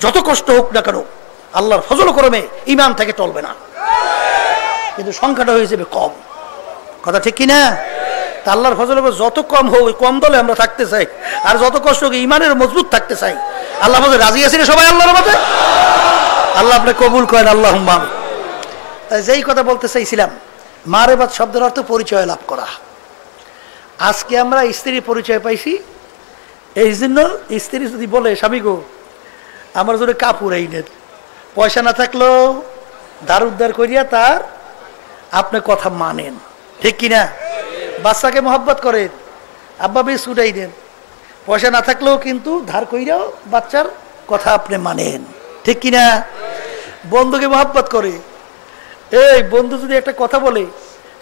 যত কষ্ট হোক না কেন আল্লাহর ফজল করমে ইমান থেকে টলবে না, কিন্তু সংখ্যাটা হয়ে যাবে কম। কথা ঠিক কিনা? তা আল্লাহর ফজল যত কম হোক, কম দলে আমরা থাকতে চাই, আর যত কষ্ট হোক ইমানের মজবুত থাকতে চাই। আল্লাহ বলতে রাজি আছেন সবাই আল্লাহর মতে? আল্লাহ আপনি কবুল করেন, আল্লাহুম্মা আমিন। তাই যেই কথা বলতে চাইছিলাম, মারেফাত শব্দের অর্থ পরিচয় লাভ করা। আজকে আমরা স্ত্রীর পরিচয় পাইছি, এই জন্য স্ত্রী যদি বলে স্বামী গো আমার জন্য কাপড় আইনের, পয়সা না থাকলেও দ্বার উদ্ধার করিয়া তার আপনি কথা মানেন, ঠিক কিনা? বাচ্চাকে মহব্বত করেন, আব্বা বিস্কুট এই দেন, পয়সা না থাকলেও কিন্তু ধার কইরাও বাচ্চার কথা আপনি মানেন, ঠিক কিনা? বন্ধুকে মহব্বত করে, এই বন্ধু যদি একটা কথা বলে,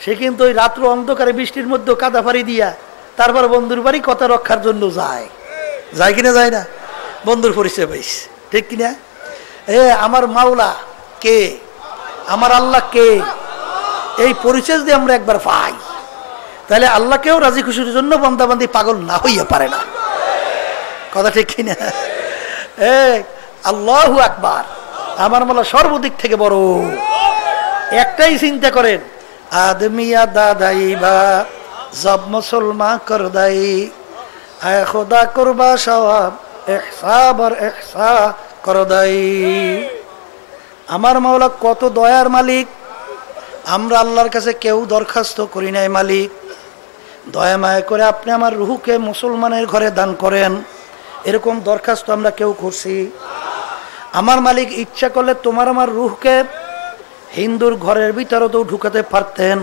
সে কিন্তু ওই রাত্র অন্ধকারে বৃষ্টির মধ্যে কাদা ফাড়ি দিয়া তারপর বন্ধুর বাড়ি কথা রক্ষার জন্য যায়, যায় কিনা যায় না? বন্ধুর পরিচয় পাইস, ঠিক কিনা? আমার মাওলা কে, আমার আল্লাহ কে, এই পরিচয় যদি আমরা একবার পাই, তাহলে আল্লাহকেও রাজি খুশির জন্য বান্দাবান্দি পাগল না হইয়া পারে না, কথা ঠিক কিনা? আল্লাহু আকবার, আমার মাওলা সর্বদিক থেকে বড়। একটাই চিন্তা করেন, আদমিয়া দাদাই বা জব মুসলমান কর দাই, আয় খোদা করবা সওয়াব ইহসাব আর ইহসা কর দাই। আমার মাওলা কত দয়ার মালিক, আমরা আল্লাহর কাছে কেউ দরখাস্ত করি নাই, মালিক দয়া মায়া করে আপনি আমার রুহুকে মুসলমানের ঘরে দান করেন, এরকম দরখাস্ত আমরা কেউ করছি? আমার মালিক ইচ্ছা করলে তোমার আমার রুহকে হিন্দুর ঘরের ভিতরেও ঢুকাতে পারতেন,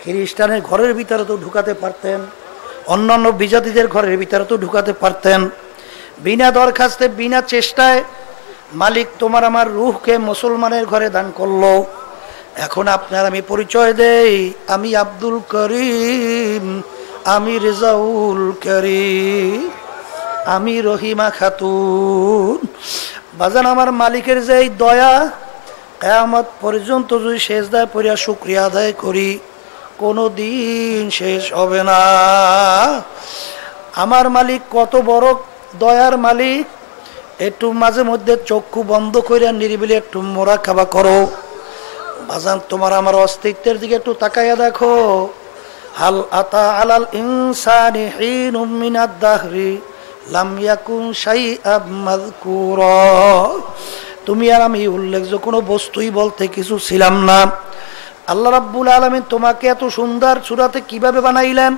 খ্রিস্টানের ঘরের ভিতরেও ঢুকাতে পারতেন, অন্যান্য বিজাতিদের ঘরের ভিতরেও ঢুকাতে পারতেন। বিনা দরখাস্তে বিনা চেষ্টায় মালিক তোমার আমার রুহকে মুসলমানের ঘরে দান করলো। এখন আপনার আমি পরিচয় দেই, আমি আব্দুল করিম, আমি রেজাউল করিম, আমি রহিমা খাতুন। বাজান আমার মালিকের যে দয়া, কিয়ামত পর্যন্ত যদি সেজদায় পড়িয়া শুকরিয়া আদায় করি, কোনো দিন শেষ হবে না। আমার মালিক কত বড় দয়ার মালিক, একটু মাঝে মধ্যে চক্ষু বন্ধ করিয়া নিরিবিলি একটু মুরাকাবা করো। বাজান তোমার আমার অস্তিত্বের দিকে একটু তাকাইয়া দেখো। হাল আতা আলাল ইনসানি হিনুম মিনাদ দাহরি লাম ইয়াকুন শাইআম মাযকুরা। তুমি আর আমি উল্লেখযোগ্য কোনো বস্তুই বলতে কিছু ছিলাম না। আল্লাহ রাব্বুল আলামিন তোমাকে এত সুন্দর সূরাতে কিভাবে বানাইলেন?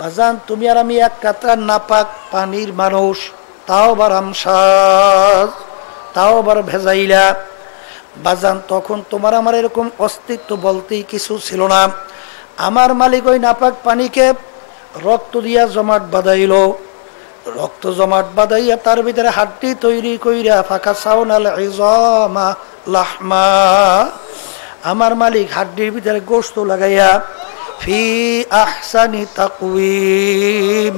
বাজান তুমি আর আমি এক কাতরা নাপাক পানির মানুষ, তাও আবার আমসাজ, তাও আবার ভেজাইলা। বাজান তখন তোমার আমার এরকম অস্তিত্ব বলতেই কিছু ছিল না। আমার মালিক ওই নাপাক পানিকে রক্ত দিয়া জমাট বাঁধাইল, রক্ত জমাট বাঁধাইয়া তার ভিতরে হাড্ডি তৈরি কইরা ফাঁকা সাউনাল ইজামা লাহমা। আমার মালিক হাড্ডির ভিতরে গোশত লাগাইয়া ফি আহসানি তাকওয়িম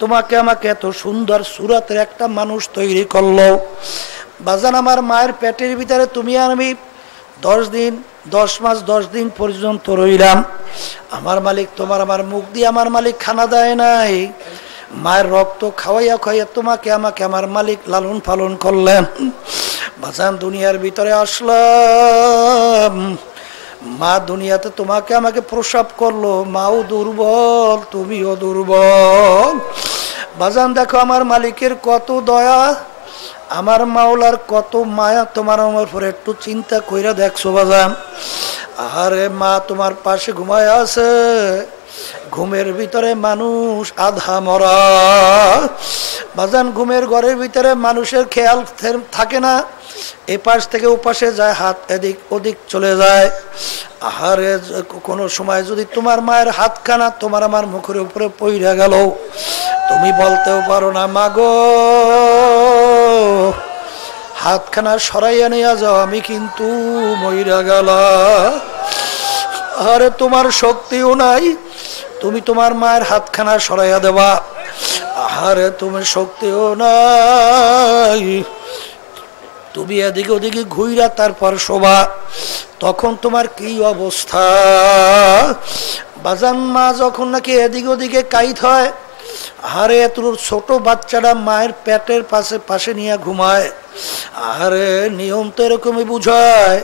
তোমাকে আমাকে এত সুন্দর সূরাতের একটা মানুষ তৈরি করলো। বাজান আমার মায়ের পেটের ভিতরে তুমি আর আমি 10 দিন 10 মাস 10 দিন পর্যন্ত রইলাম। আমার মালিক তোমার আমার মুখ দিয়ে আমার মালিক খানা দেয় নাই, মায়ের রক্ত খাওয়াইয়া খাওয়াইয়া তোমাকে আমাকে আমার মালিক লালন পালন করলেন। বাজান দুনিয়ার ভিতরে আসলাম, মা দুনিয়াতে তোমাকে আমাকে প্রসব করলো, মাও দুর্বল তুমিও দুর্বল। বাজান দেখো আমার মালিকের কত দয়া, আমার মাওলার কত মায়া তোমার আমার উপরে একটু চিন্তা কইরা দেখছো বাজান। আরে মা তোমার পাশে ঘুমায় আছে, ঘুমের ভিতরে মানুষ আধা মরা। বাজান ঘুমের ঘরের ভিতরে মানুষের খেয়াল থাকে না, এপাশ থেকে ওপাশে যায়, হাত এদিক ওদিক চলে যায়। আহারে কোনো সময় যদি তোমার মায়ের হাতখানা তোমার আমার মুখের উপরে পইরা গেল, তুমি বলতেও পারো না মাগো হাতখানা সরাইয়া নিয়ে যাও, আমি কিন্তু মইরা গেলাম। আরে তোমার শক্তিও নাই, তুমি তোমার মায়ের হাতখানা সরাইয়া দেবা। আরে তুমি শক্তিও নাই, তুমি এদিকে ওদিকে ঘুইরা তারপর শোভা, তখন তোমার কি অবস্থা? বাজান মা যখন নাকি এদিকে ওদিকে কাইত হয়, আরে তোর ছোট বাচ্চাটা মায়ের পেটের পাশে পাশে নিয়ে ঘুমায়। আরে নিয়ম তো এরকমই বুঝায়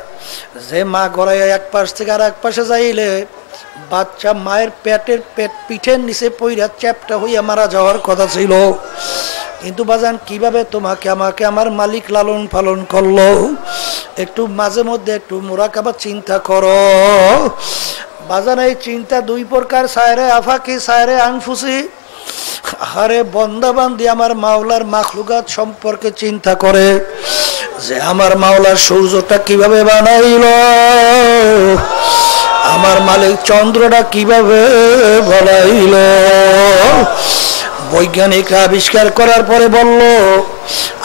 যে মা গড়াইয়া এক পাশ থেকে আর এক পাশে যাইলে বাচ্চা মায়ের পিঠের নিচে পইরা চ্যাপটা হইয়া মারা যাওয়ার কথা ছিল। কিন্তু বাজান কিভাবে তোমাকে আমাকে আমার মালিক লালন পালন করলো, একটু মাঝে মধ্যে একটু মুরাকাবা চিন্তা করো বাজান। এই চিন্তা দুই প্রকার, সায়রে আফাকি সায়রে আনফুসি। আরে বন্দাবান্দি আমার মাওলার মাখলুকাত সম্পর্কে চিন্তা করে, যে আমার মাওলা সূর্যটা কিভাবে বানাইলো, আমার মালিক চন্দ্রটা কিভাবে বানাইলো। বৈজ্ঞানিকরা আবিষ্কার করার পরে বলল,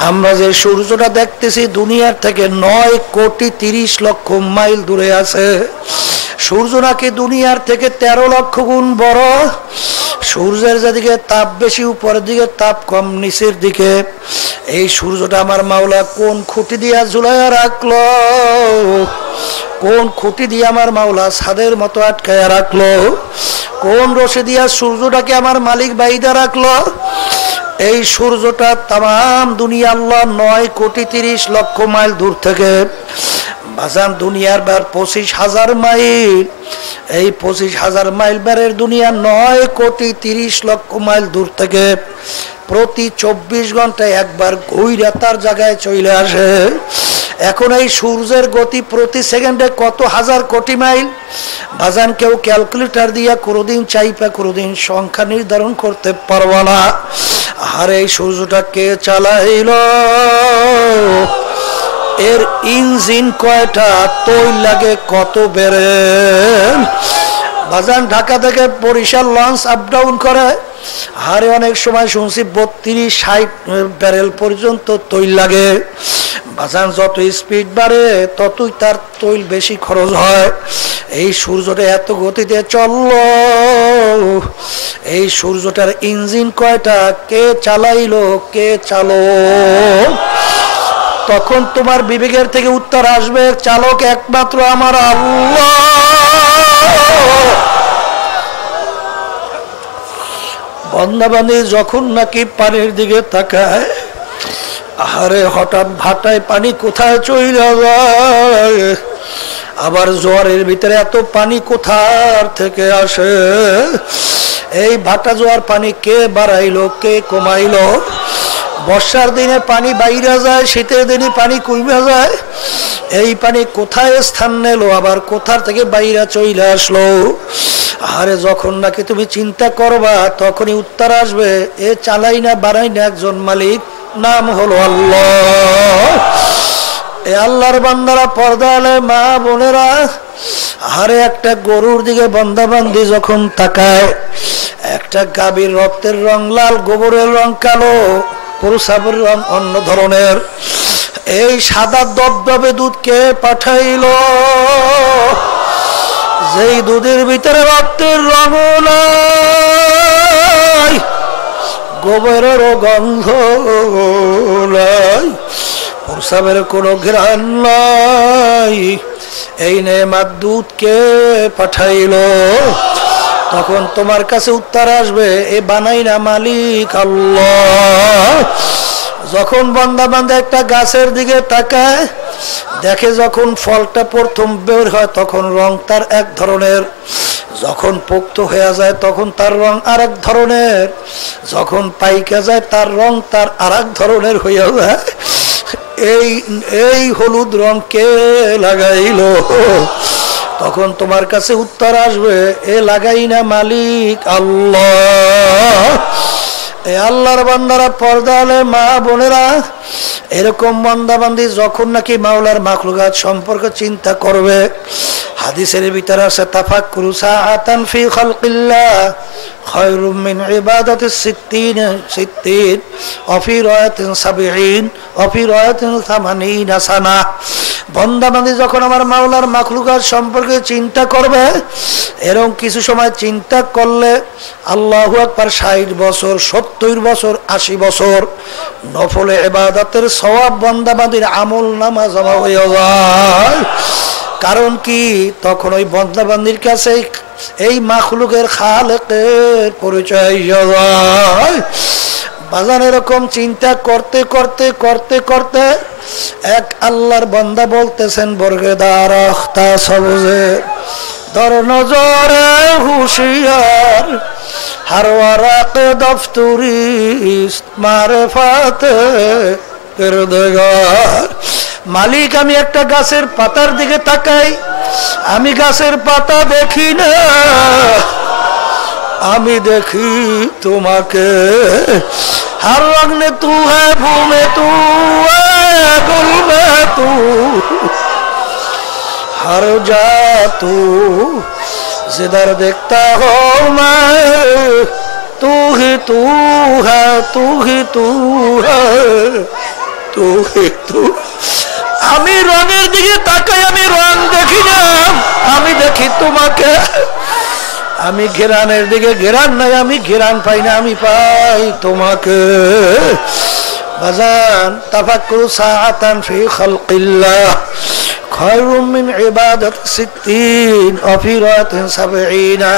আমরা যে সূর্যটা দেখতেছি দুনিয়ার থেকে 9,30,00,000 মাইল দূরে আছে। সূর্য নাকি দুনিয়ার থেকে 13 লক্ষ গুণ বড়। সূর্যের যেদিকে তাপ বেশি উপরের দিকে, তাপ কম নিচের দিকে। এই সূর্যটা আমার মাওলা কোন খুঁটি দিয়া ঝুলাইয়া রাখলো, কোন খুঁটি দিয়ে আমার মাওলা ছাদের মতো আটকায়া রাখলো, কোন রশি দিয়া সূর্যটাকে আমার মালিক বাইদা রাখলো। এই সূর্যটা তাম দুনিয়া আল্লাহ 9,30,00,000 মাইল দূর থেকে বাজান দুনিয়ার বার 25,000 মাইল। এই 25,000 মাইল বারের দুনিয়া 9,30,00,000 মাইল দূর থেকে প্রতি 24 ঘন্টায় একবার ঘুরে তার জায়গায় চলে আসে। এখন এই সূর্যের গতি প্রতি সেকেন্ডে কত হাজার কোটি মাইল বাজান কেউ ক্যালকুলেটর দিয়া কোনোদিন চাইপা কোনোদিন সংখ্যা নির্ধারণ করতে পারবো না। আর এই সূর্যটা কে চালাইল, এর ইঞ্জিন কয়টা, তৈল লাগে কত বেড়ে। বাজান ঢাকা থেকে বরিশাল লঞ্চ আপ ডাউন করে, আরে অনেক সময় শুনছি 32-60 ব্যারেল পর্যন্ত তৈল লাগে। বাজান যত স্পিড বাড়ে ততই তার তৈল বেশি খরচ হয়। এই সূর্যটা এত গতিতে চললো, এই সূর্যটার ইঞ্জিন কয়টা, কে চালাইলো, কে চালো। তখন তোমার বিবেকের থেকে উত্তর আসবে, চালক একমাত্র আমার আল্লাহ। বান্দাবান্দি যখন নাকি পানির দিকে তাকায়, আরে হঠাৎ ভাটায় পানি কোথায় চলে যায়, আবার জোয়ারের ভিতরে এত পানি কোথার থেকে আসে। এই ভাটা জোয়ার পানি কে বাড়াইলো, কে কমাইলো। বর্ষার দিনে পানি বাইরে যায়, শীতের দিনে পানি কমে যায়। এই পানি কোথায় স্থান নিল, আবার কোথার থেকে বাইরে চলে আসলো। আরে যখন নাকি তুমি চিন্তা করবা তখনই উত্তর আসবে, এ চালাই না বাড়াই না একজন মালিক, নাম হলো আল্লাহ। এ আল্লাহর বান্দারা, পর্দা আলে মা বোনেরা, আরে একটা গরুর দিকে বান্দাবান্দি যখন তাকায়, একটা গাভীর রক্তের রং লাল, গোবরের রং কালো, প্রসাবের রং অন্য ধরনের। এই সাদা দবদবে দুধ কে পাঠাইলো, যেই দুধের ভিতরে রক্তের রং নাই, গোবরেরও গন্ধ নাই, প্রসাবের কোনো ঘ্রাণ নাই, এই নেমাত দুধ কে পাঠাইলো। তখন তোমার কাছে উত্তর আসবে, এ বানাই না মালিক আল্লাহ। যখন বান্দা বান্দা একটা গাছের দিকে তাকায়, দেখে যখন ফলটা প্রথম বের হয় তখন রং তার এক ধরনের, যখন পোক্ত হয়ে যায় তখন তার রং আরেক ধরনের, যখন পাইকা যায় তার রং তার আরেক ধরনের হইয়া যায়। এই হলুদ রং কে লাগাইলো। তখন তোমার কাছে উত্তর আসবে, এ লাগাই না মালিক আল্লাহ। এ আল্লাহর বান্দারা, পর্দা আলে মা বোনেরা, এরকম বান্দাবান্দি যখন নাকি মাওলার মাখলুকাত সম্পর্কে চিন্তা করবে, হাদিসের ভিতরে আছে, তাফাক্কুরু সাআতান ফি খালকিল্লাহ খায়রুম মিন ইবাদাতিস 60 অফি রায়াতিন 70 অফি রায়াতিন 80 সানা। বান্দাবান্দি যখন আমার মাওলার মাখলুকাত সম্পর্কে চিন্তা করবে, এরকম কিছু সময় চিন্তা করলে আল্লাহু আকবার 60 বছর, 70 বছর, 80 বছর নফলে ইবাদতের সওয়াব বান্দাবান্দির আমল নামা জমা হয়ে যায়। কারণ কি, তখন ওই বান্দাবান্দির কাছে এই মাখলুকের খালেকের পরিচয় যায়। বাজান এরকম চিন্তা করতে করতে করতে করতে এক আল্লাহর বান্দা বলতেছেন, বর্গেদার আখতা সবজে দর নজরে হুশিয়ার হার ওয়ারাকে দফতুরিস মারফাতে কিরদগার। মালিক, আমি একটা গাছের পাতার দিকে তাকাই, আমি গাছের পাতা দেখি না, আমি দেখি তোমাকে। हर रंग ने तू है भूमे तू है गुल तू हर जा तू जिधर देखता हो मैं तू ही तू है तू ही तू है तू ही तू আমি রঙের দিকে তাকাই আমি রং দেখি না আমি দেখি তোমাকে আমি ঘেরানের দিকে ঘেরান নাই আমি ঘেরান পাই না আমি পাই তোমাকে বাজান তাফাক্কুরু সাআতান ফি খালকিল্লাহ খায়রুম মিন ইবাদাতি 60 ওয়া ফি রাআতিন 70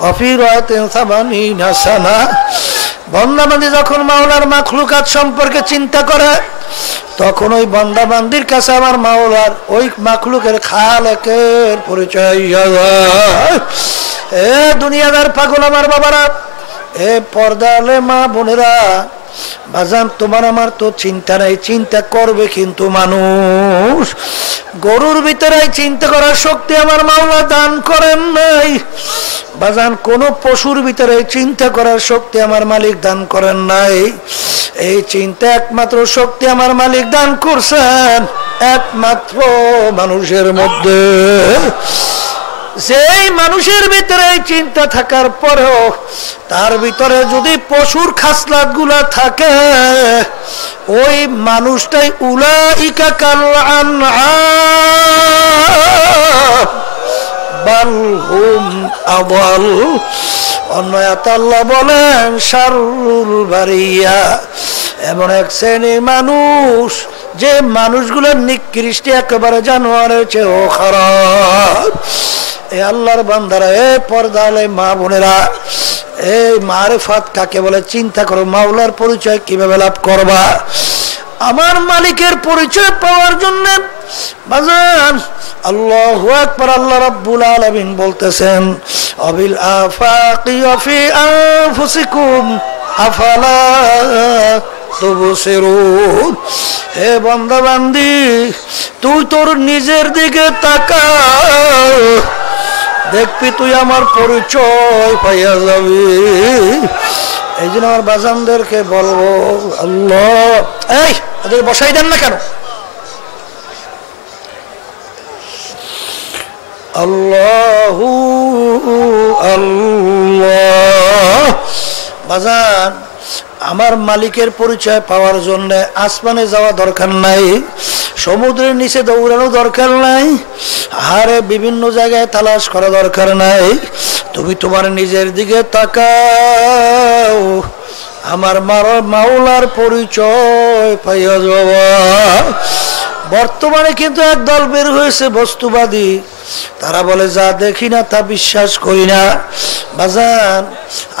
ওয়া ফি রাআতিন 80 সানা বান্দা-বান্দী যখন মাওলার মাখলুকাত সম্পর্কে চিন্তা করে তখন ওই বান্দা-বান্দির কাছে আমার মাওলার ওই মাখলুকের খালেকের পরিচয় হয়। এ দুনিয়াদার পাগল আমার বাবারা, এ পর্দালে মা বোনেরা, বাজান তোমার আমার তো চিন্তা নাই, চিন্তা করবে কিন্তু মানুষ। গরুর ভিতরে চিন্তা করার শক্তি আমার মাওলা দান করেন নাই। বাজান কোন পশুর ভিতরে চিন্তা করার শক্তি আমার মালিক দান করেন নাই। এই চিন্তা একমাত্র শক্তি আমার মালিক দান করছেন একমাত্র মানুষের মধ্যে। যেই মানুষের ভিতরে চিন্তা থাকার পরেও তার ভিতরে যদি পশুর খাসলাত গুলা থাকে, ওই মানুষটাই উলাইকা কাল আনআম বাল হুম আদাল। অন্য আয়াতে আল্লাহ বলেন শাররুল বারিয়া, এমন এক শ্রেণীর মানুষ যে মানুষগুলোর নিকৃষ্ট একেবারে জানোয়ারের চেয়েও খারাপ। এ আল্লাহর বান্দারা, এ পর্দালে মা বোনেরা, এই মারিফাত কাকে বলে চিন্তা করো। মাওলার পরিচয় কিভাবে লাভ করবা? আমার মালিকের পরিচয় পাওয়ার জন্য বাজান আল্লাহু আকবার, আল্লাহ রাব্বুল আলামিন বলতেছেন আবিল আফাকি ওয়া ফি আনফুসিকুম আফালা তুবসিরুন। হে বান্দা বান্দি, তুই তোর নিজের দিকে তাকা, দেখবি তুই আমার পরিচয় পাইয়া যাবি। এই জন্য আমার বাজানদেরকে বলবো, আল্লাহ এই ওদের বসাই দেন না কেন? আল্লাহু আল্লাহ। বাজান আমার মালিকের পরিচয় পাওয়ার জন্য আসমানে যাওয়া দরকার নাই, সমুদ্রের নিচে দৌড়ানো দরকার নাই, আরে বিভিন্ন জায়গায় তালাশ করা দরকার নাই। তুমি তোমার নিজের দিকে তাকাও, আমার মাওলার পরিচয় পাইয়া যাওয়া। বর্তমানে কিন্তু এক দল বের হয়েছে বস্তুবাদী, তারা বলে যা দেখি না তা বিশ্বাস করি না। বাজান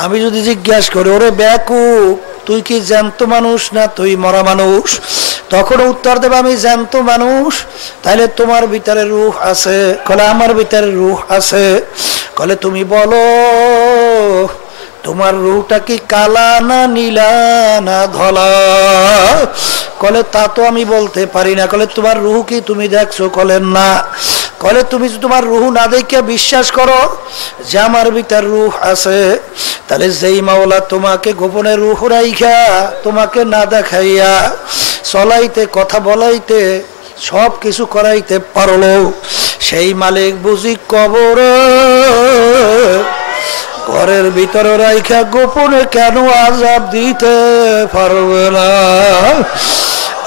আমি যদি জিজ্ঞাসা করি, ওরে বেয়াকুব তুই কি জ্যান্ত মানুষ না তুই মরা মানুষ? তখন উত্তর দেবে আমি জ্যান্ত মানুষ। তাহলে তোমার ভিতরে রূহ আছে? কলে আমার ভিতরে রূহ আছে। কলে তুমি বলো তোমার রূহটা কি কালা না নীলা না ধলা? কলে তা তো আমি বলতে পারি না। কলে তোমার রূহ কি তুমি দেখছো? কলে না। কলে তুমি তোমার রূহ না দেখে বিশ্বাস করো যে আমার ভিতর রূহ আছে, তাহলে যেই মাওলা তোমাকে গোপনে রূহ রাইখা তোমাকে না দেখাইয়া চলাইতে কথা বলাইতে সব কিছু করাইতে পারলো, সেই মালিক বুঝি কবরে ঘরের ভিতরে রাইখা গোপনে কেন আযাব দিতে পারবে না?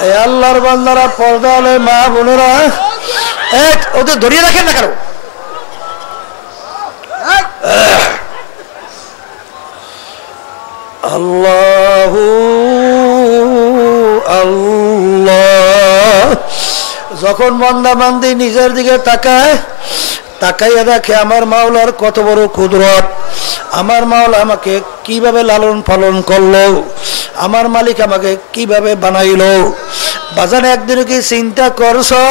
এই আল্লাহর বান্দারা, পর্দালে মা বোনেরা, ওদের ধরিয়ে রাখেন না কেন? আল্লাহু আল্লাহ। যখন বান্দা বান্দি নিজের দিকে তাকায়, তাকাইয়া দেখে আমার মাওলার কত বড় কুদরত, আমার মাওলা আমাকে কিভাবে লালন পালন করলো, আমার মালিক আমাকে কিভাবে বানাইলো। বাজারে একদিন কি চিন্তা করছো,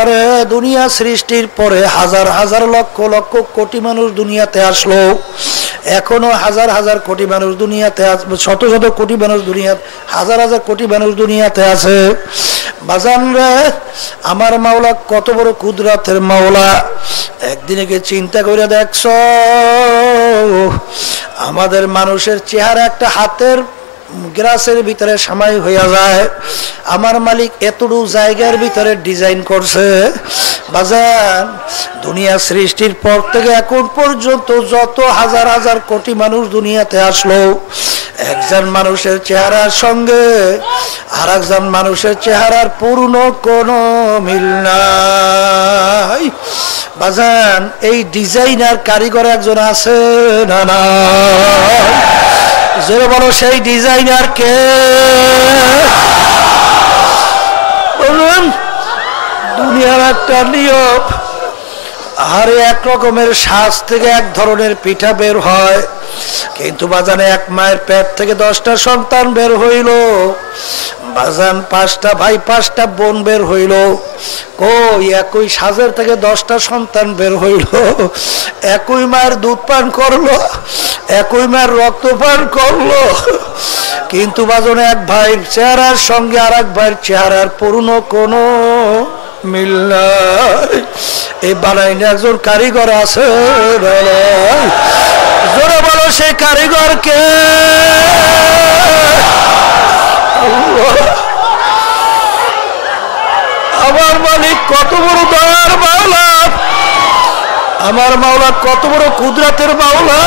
আরে দুনিয়া সৃষ্টির পরে হাজার হাজার লক্ষ লক্ষ কোটি মানুষ দুনিয়াতে আসলো, এখনো হাজার হাজার কোটি মানুষ দুনিয়াতে আছে, শত শত কোটি মানুষ দুনিয়াতে, হাজার হাজার কোটি মানুষ দুনিয়াতে আছে। বাজান রে, আমার মাওলা কত বড় কুদরতের মাওলা। একদিনে কি চিন্তা করে দেখছো, আমাদের মানুষের চেহারা একটা হাতের গ্লাসের ভিতরে সামাই হইয়া যায়। আমার মালিক এতটুকু জায়গার ভিতরে ডিজাইন করছে বাজান, দুনিয়া সৃষ্টির পর থেকে এখন পর্যন্ত যত হাজার হাজার কোটি মানুষ দুনিয়াতে আসলো, একজন মানুষের চেহারার সঙ্গে আর একজন মানুষের চেহারার পূর্ণ কোনো মিল নাই বাজান। এই ডিজাইনার কারিগর একজন আছে না না? যে বলো সেই ডিজাইনার কে? বলুন। দুনিয়ার একটা নিয়ম, আর এক রকমের শ্বাস থেকে এক ধরনের পিঠা বের হয়, কিন্তু বাজানে এক মায়ের পেট থেকে 10টা সন্তান বের হইল বাজান, 5টা ভাই 5টা বোন বের হইল। কই একই সাজের থেকে 10টা সন্তান বের হইল, একই মায়ের দুধ পান করলো, একই মায়ের রক্ত পান করলো, কিন্তু বাজানে এক ভাইয়ের চেহারার সঙ্গে আর এক ভাইয়ের চেহারার পুরনো কোনো মিল নাই। এই বানাইনে একজন কারিগর আছে, জোরে বলো সেই কারিগর কে? আমার মালিক কত বড় দয়ার মাওলা, আমার মাওলা কত বড় কুদরতের মাওলা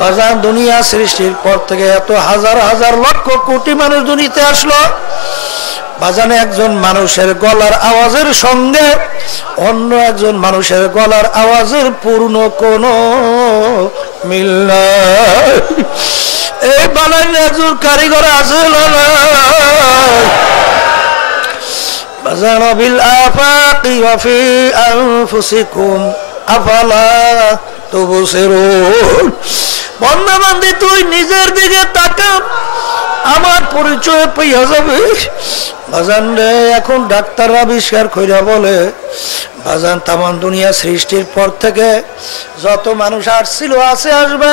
বাজান। দুনিয়া সৃষ্টির পর থেকে এত হাজার হাজার লক্ষ কোটি মানুষ দুনিয়াতে আসলো বাজানে, একজন মানুষের গলার আওয়াজের সঙ্গে অন্য একজন মানুষের গলার আওয়াজের পূর্ণ কোনো মিল নাই। এই বানাইলে একজন কারিগর আছে বাজান। বিল আফাকি ওয়া ফি আনফুসিকুম আফালা তুবসিরুন। বান্দা বান্দি তুই নিজের দিকে তাকা, আমার পরিচয় পেয়ে যাবে বাজান রে। এখন ডাক্তার আবিষ্কার কইরা বলে বাজান, তামাম দুনিয়া সৃষ্টির পর থেকে যত মানুষ আসছিল আছে আসবে,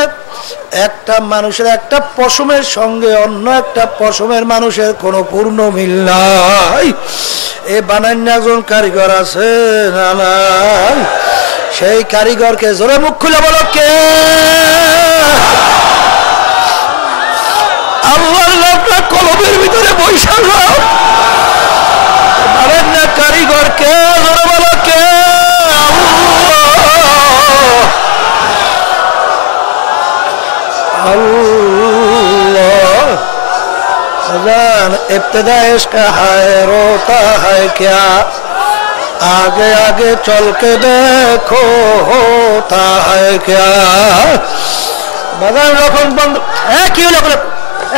একটা মানুষের একটা পশমের সঙ্গে অন্য একটা পশমের মানুষের কোনো পূর্ণ মিল নাই। এ বানান্য একজন কারিগর আছে না নাই? সেই কারিগরকে জোরে মুখ খুলে বলো কে? আল্লাহর নামটা কলমের ভিতরে বৈশাখ বানান্য কারিগর কে? জোরে বলো কে? इब्तिदा इश्क है रोता है क्या, आगे आगे चल के देखो होता है क्या। বাজার যখন বন্ধ, কি হলো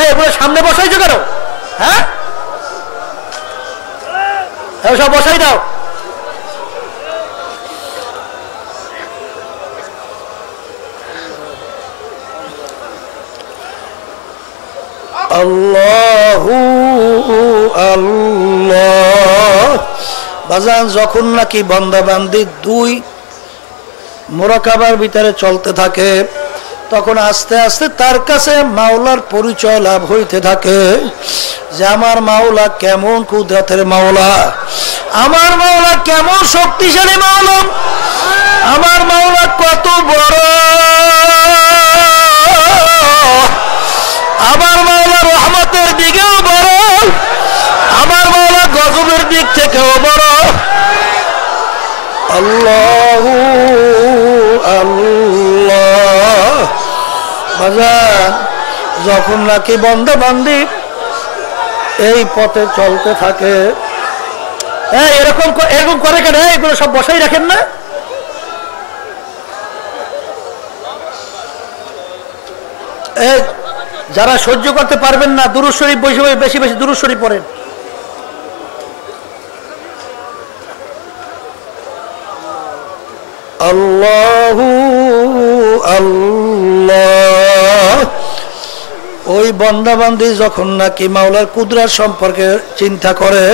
এগুলো সামনে বসাইছো কেন? হ্যাঁ সব বসাই দাও। আল্লাহু আল্লাহ বাজান, যখন নাকি বান্দা বান্দি দুই মুরাকাবার ভিতরে চলতে থাকে, তখন আস্তে আস্তে তার কাছে মাওলার পরিচয় লাভ হইতে থাকে যে আমার মাওলা কেমন কুদরতের মাওলা, আমার মাওলা কেমন শক্তিশালী মাওলা, আমার মাওলা কত বড়, আমার মাওলা রহমতের দিকেও বড়, আমার মাওলা গজবের দিক থেকেও বড়। আল্লাহু আল্লাহ বাজার, যখন নাকি বান্দা বান্দি এই পথে চলতে থাকে, এরকম এরকম করে কেন? এগুলো সব বসাই রাখেন না? যারা সহ্য করতে পারবেন না দুরূদ শরীফ বসে বেশি বেশি দুরূদ শরীফ পড়েন। আল্লাহু আল্লাহ। ওই বান্দা বান্দি যখন নাকি মাওলার কুদরত সম্পর্কে চিন্তা করে,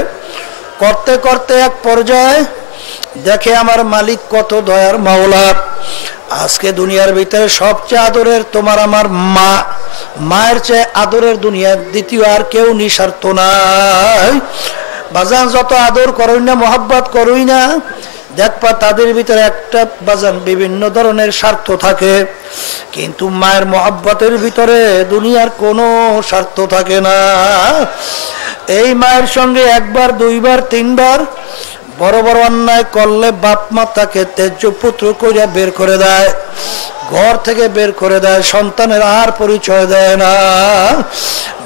করতে করতে এক পর্যায়ে দেখে আমার মালিক কত দয়ার মাওলা। আজকে দুনিয়ার ভিতরে সবচেয়ে আদরের তোমার আমার মা, মায়ের চেয়ে আদরের দুনিয়ার দ্বিতীয় আর কেউ নিঃস্বার্থ নাই। বাজান যত আদর করুই না, মোহাব্বত করুই না, দেখবা তাদের ভিতরে একটা বাজান বিভিন্ন ধরনের স্বার্থ থাকে, কিন্তু মায়ের মহব্বতের ভিতরে দুনিয়ার কোনো স্বার্থ থাকে না। এই মায়ের সঙ্গে একবার দুইবার তিনবার বড় বড় অন্যায় করলে বাপ মা তাকে তেজ্য পুত্র কইরা বের করে দেয়, ঘর থেকে বের করে দেয়, সন্তানের আর পরিচয় দেয় না।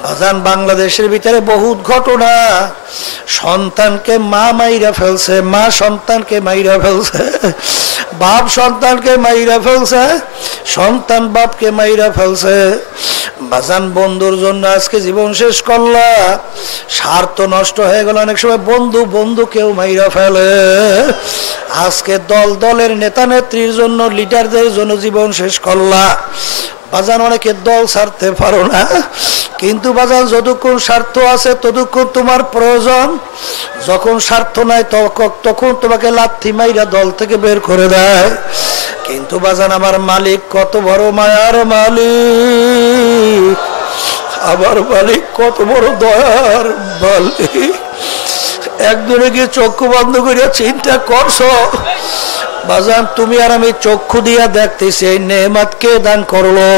বাজান বাংলাদেশের ভিতরে বহুত ঘটনা, সন্তানকে মা মাইরা ফেলছে, মা সন্তানকে মাইরা ফেলছে, বাপ সন্তানকে মাইরা ফেলছে, সন্তান বাপকে মাইরা ফেলছে। বাজান বন্ধুর জন্য আজকে জীবন শেষ করলা, স্বার্থ নষ্ট হয়ে গেল। অনেক সময় বন্ধু বন্ধুকেও মাইরা ফেলে। আজকে দল দলের নেতা নেত্রীর জন্য, লিডারদের জন্য জীবন শেষ করলা। বাজান অনেকে দল ছাড়তে পারো না, কিন্তু বাজান যতক্ষণ স্বার্থ আছে ততক্ষণ তোমার প্রয়োজন। যখন স্বার্থ নাই তখন তোমাকে লাথি মাইরা দল থেকে বের করে দেয়। কিন্তু বাজান আমার মালিক কত বড় মায়ার মালিক, আমার মালিক কত বড় দয়ার মালিক। একদিনে গিয়ে চক্ষু বন্ধ করিয়া চিন্তা করছো বাজান, তুমি আর আমি চক্ষু দিয়া দেখতেছি এই নেয়ামত কে দান করলো,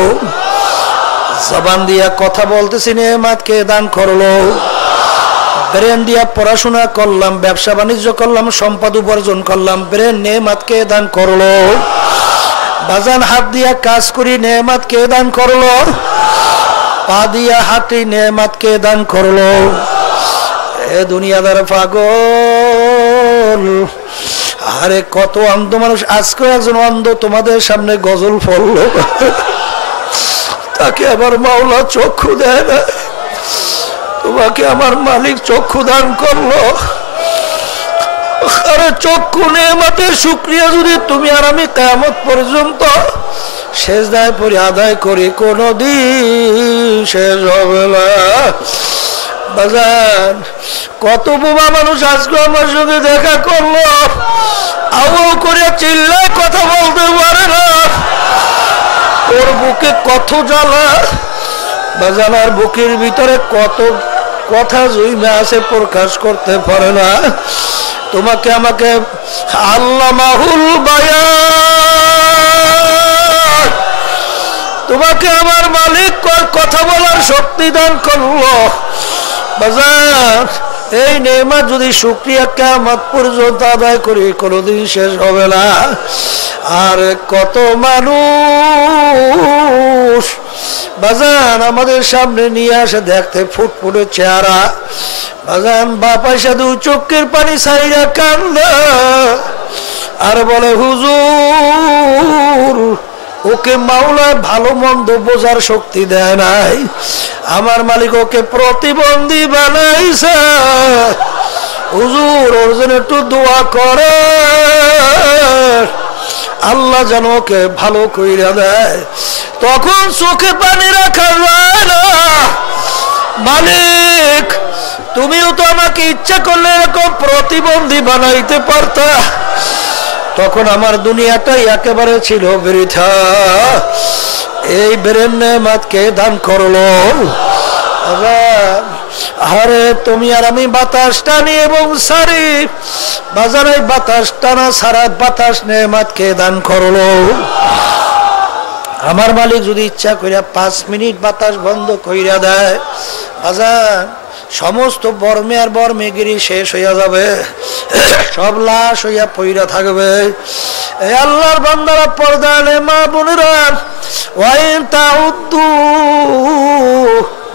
জবান দিয়া কথা বলতেছি নেয়ামত কে দান করলো, ব্রেন দিয়া পড়াশোনা করলাম, ব্যবসা বাণিজ্য করলাম, সম্পদ উপার্জন করলাম, ব্রেন নেয়ামত কে দান করলো। বাজান হাত দিয়া কাজ করি নেয়ামত কে দান করলো, পা দিয়া হাঁটি নেয়ামত কে দান করলো। এ দুনিয়াদার পাগল, আরে কত অন্ধ মানুষ। আজকে একজন অন্ধ তোমাদের সামনে গজল পড়লো, তাকে আবার মাওলা চক্ষু দেয় না, তোমাকে আমার মালিক চক্ষু দান করলো। আরে চক্ষু নেয়ামতের শুকরিয়া যদি তুমি আর আমি কিয়ামত পর্যন্ত সেজদায় পড়ে আদায় করি, কোনদিন শেষ হবে না। বাজান কত বোবা মানুষ আজকে আমার সঙ্গে দেখা করলো, আওয়াজ করে চিল্লায় কথা বলতে পারে না, ওর বুকে কত জ্বালা। বাজান আর বুকের ভিতরে কত কথা জুইমে আছে, প্রকাশ করতে পারে না। তোমাকে আমাকে আল্লামাহুল বায়ান, তোমাকে আমার মালিক কথা বলার শক্তি দান করলো। বাজার এই নেয়ামত যদি শুকরিয়া কিয়ামত পর্যন্ত আদায় করি, কোনোদিন শেষ হবে না। আর কত মানুষ বাজান আমাদের সামনে নিয়ে আসে দেখতে ফুটফুটে চেহারা, বাজান বাপা সাধু চোখের পানি ছাইরা কান্দা আর বলে হুজুর ওকে মাওলা ভালো মন্দ বোঝার শক্তি দেয় নাই, আমার মালিক ওকে প্রতিবন্ধী বানাইছে, হুজুর ওর জন্য একটু দোয়া করে আল্লাহ যেন ওকে ভালো কইরা দেয়। তখন চোখে পানি রাখা যায় না, মালিক তুমিও তো আমাকে ইচ্ছা করলে এরকম প্রতিবন্ধী বানাইতে পারতা, তখন আমার দুনিয়াটাই একেবারে ছিল বৃথা। এই ব্রেন নেয়ামতকে দান করলো। আরে তুমি আর আমি বাতাস টানি এবং সারি, বাজারে বাতাস টানা সারা বাতাস নেয়ামতকে দান করলো। আমার মালিক যদি ইচ্ছা কইরা 5 মিনিট বাতাস বন্ধ কইরা দেয়, বাজার সমস্ত বর্মে আর বর্মেগিরি শেষ হইয়া যাবে, সব লাশ হইয়া পইরা থাকবে। এই আল্লাহর বান্দারা, পর্দালে মা বোনেরা, ওয়াইন তাউদ্দু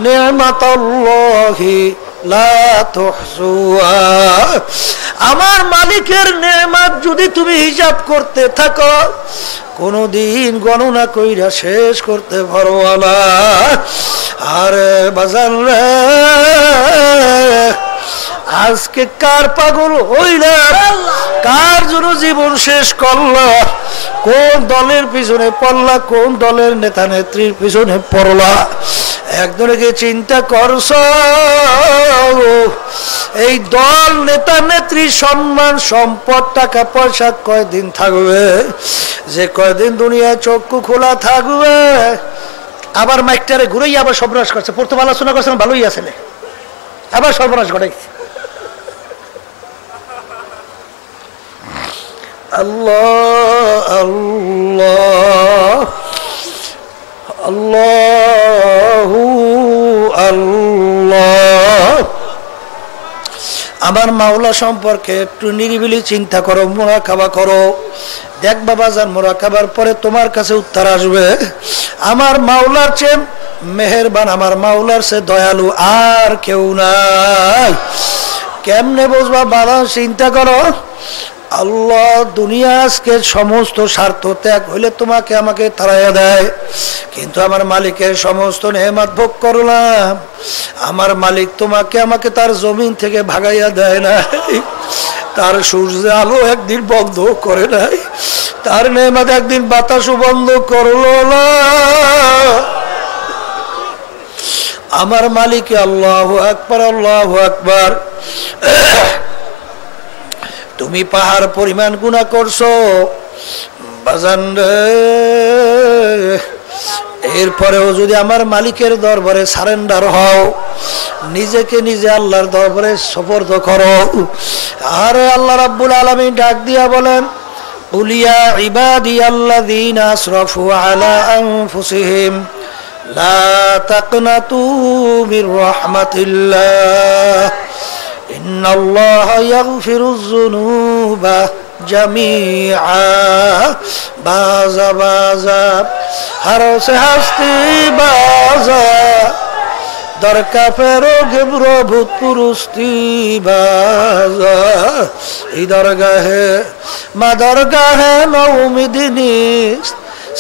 নি'মাতাল্লাহি লা তুহসুহা, আমার মালিকের নেয়ামত যদি তুমি হিসাব করতে থাকো কোনদিন গণনা কইরা শেষ করতে পারবা না। আরে বাজান রে, আজকে কার পাগল হইলা, কার জন্য জীবন শেষ করলা, কোন দলের পিছনে পড়লা, কোন দলের নেতা নেত্রীর পিছনে পড়লা, একজনকে চিন্তা করছো? এই দল নেতা নেত্রী সম্মান সম্পদ টাকা পয়সা কয়দিন থাকবে, যে কয়দিন দুনিয়ায় চক্ষু খোলা থাকবে। আবার মাইকটারে ঘুরেই আবার সর্বনাশ করছে, প্রথম আলোচনা করছেন ভালোই আছে, আবার সর্বনাশ ঘটাইছে। আল্লাহ আল্লাহ আল্লাহু আল্লাহ। আমার মাওলা সম্পর্কে একটু নিরিবিলি চিন্তা করো, মুরাকাবা করো। দেখ বাবাজান, মুরাকাবার পরে তোমার কাছে উত্তর আসবে। আমার মাওলার চেয়ে মেহেরবান, আমার মাওলার চেয়ে দয়ালু আর কেউ নাই। কেমনে বুঝবা বাবা? চিন্তা করো। আল্লাহ দুনিয়া আজকে সমস্ত স্বার্থ ত্যাগ হইলে তোমাকে আমাকে তাড়াইয়া দেয়, কিন্তু আমার মালিকের সমস্ত নেয়ামত ভোগ করলাম। আমার মালিক তোমাকে আমাকে তার জমিন থেকে ভাগাইয়া দেয় না, তার সূর্যে আলো একদিন বন্ধ করে নাই, তার নেয়ামত একদিন বাতাসও বন্ধ করলো না। আমার মালিক আল্লাহু আকবার, আল্লাহু আকবার। তুমি পাহাড় পরিমাণ গুনাহ করছো বাজান রে, এরপরেও যদি আমার মালিকের দরবারে সারেন্ডার হও, নিজেকে নিজে আল্লাহর দরবারে সুপর্দ করো। আর আল্লাহ রাব্বুল আলামিন ডাক দিয়া বলেন, উলিয়া ইবাদিয়াল্লাযীনা আসরাফু আলা আনফুসিহিম লা তাকনাতু মির রাহমাতিল্লাহ ইন্নাল্লাহা ইয়াগফিরুয যুনুবা জামিআ। বাজা বাজা হারসে হাস্তি বাজা, দরকা ফেরো গেব্র ভূত পুরুস্তি বাজা। এই দরগাহে মা দরগাহে নৌমিদিনী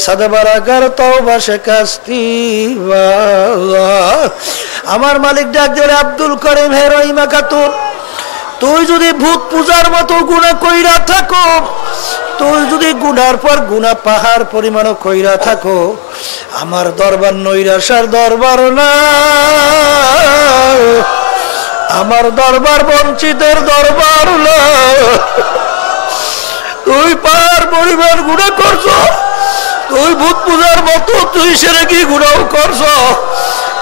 সদবরাগর তওবা শিকাস্তি বাজা। আমার মালিক ডাক দিলে, আব্দুল করিম হে রহিমা খাতুন, তুই যদি ভূত পূজার মতো গুনাহ কইরা থাকো, তুই যদি গুনার পর গুনাহ পাহাড় পরিমাণ কইরা থাকো, আমার দরবার নৈরাশার দরবার না, আমার দরবার বঞ্চিতের দরবার না। তুই পাহাড় পরিমাণ গুনাহ করছো, তুই ভূত পূজার মতো তুই সেরে কি গুনাহ করছো।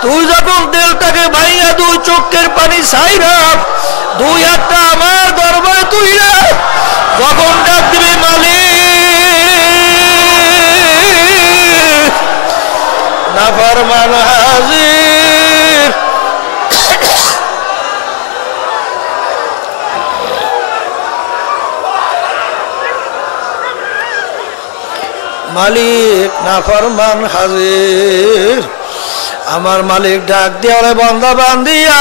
তুই যখন দেলটাকে ভাইয়া দুই চোখের পানি ছাইরা দুই হাতটা আমার দরবারে তুই না যখন ডাক দিবি মালিক, নাফরমান হাজির। মালিক নাফরমান হাজির। আমার মালিক ডাক দিয়ে ওরে বন্দা বান্দিয়া,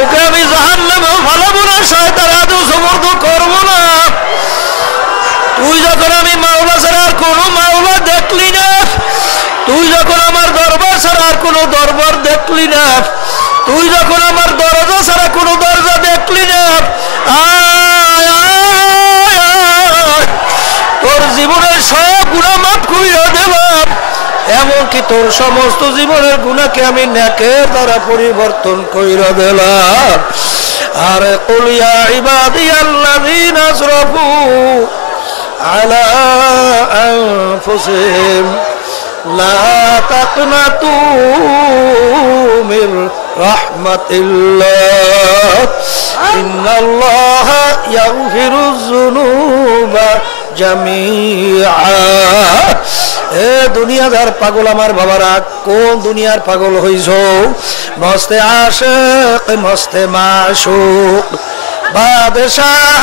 ওকে আমি জাহান্নামেও ফালাবো না, শয়তানের হাতেও সমর্থ করবো না। তুই যখন আমি মাওলা ছাড়া আর কোনো মাওলা দেখলি না, তুই যখন আমার দরবার ছাড়া আর কোনো দরবার দেখলি না, তুই যখন আমার দরজা ছাড়া কোনো দরজা দেখলি না, তোর জীবনের সব গুনাহ মাফ কইরা দিলাম, এমনকি তোর সমস্ত জীবনের গুনাহকে আমি নেকের দ্বারা পরিবর্তন কইরা দিলাম। আর কুল ইয়া ইবাদিয়াল্লাযীনা আসরাফু আলা আনফুসিহিম লা তাকনাতু মির রাহমাতিল্লাহ ইন্নাল্লাহা ইয়াগফিরুয যুনুবা জামিআ। এ দুনিয়াদার পাগল আমার বাবারা, কোন দুনিয়ার পাগল হইছো? মস্তে আশিক মস্তে মাশুক, বাদশাহ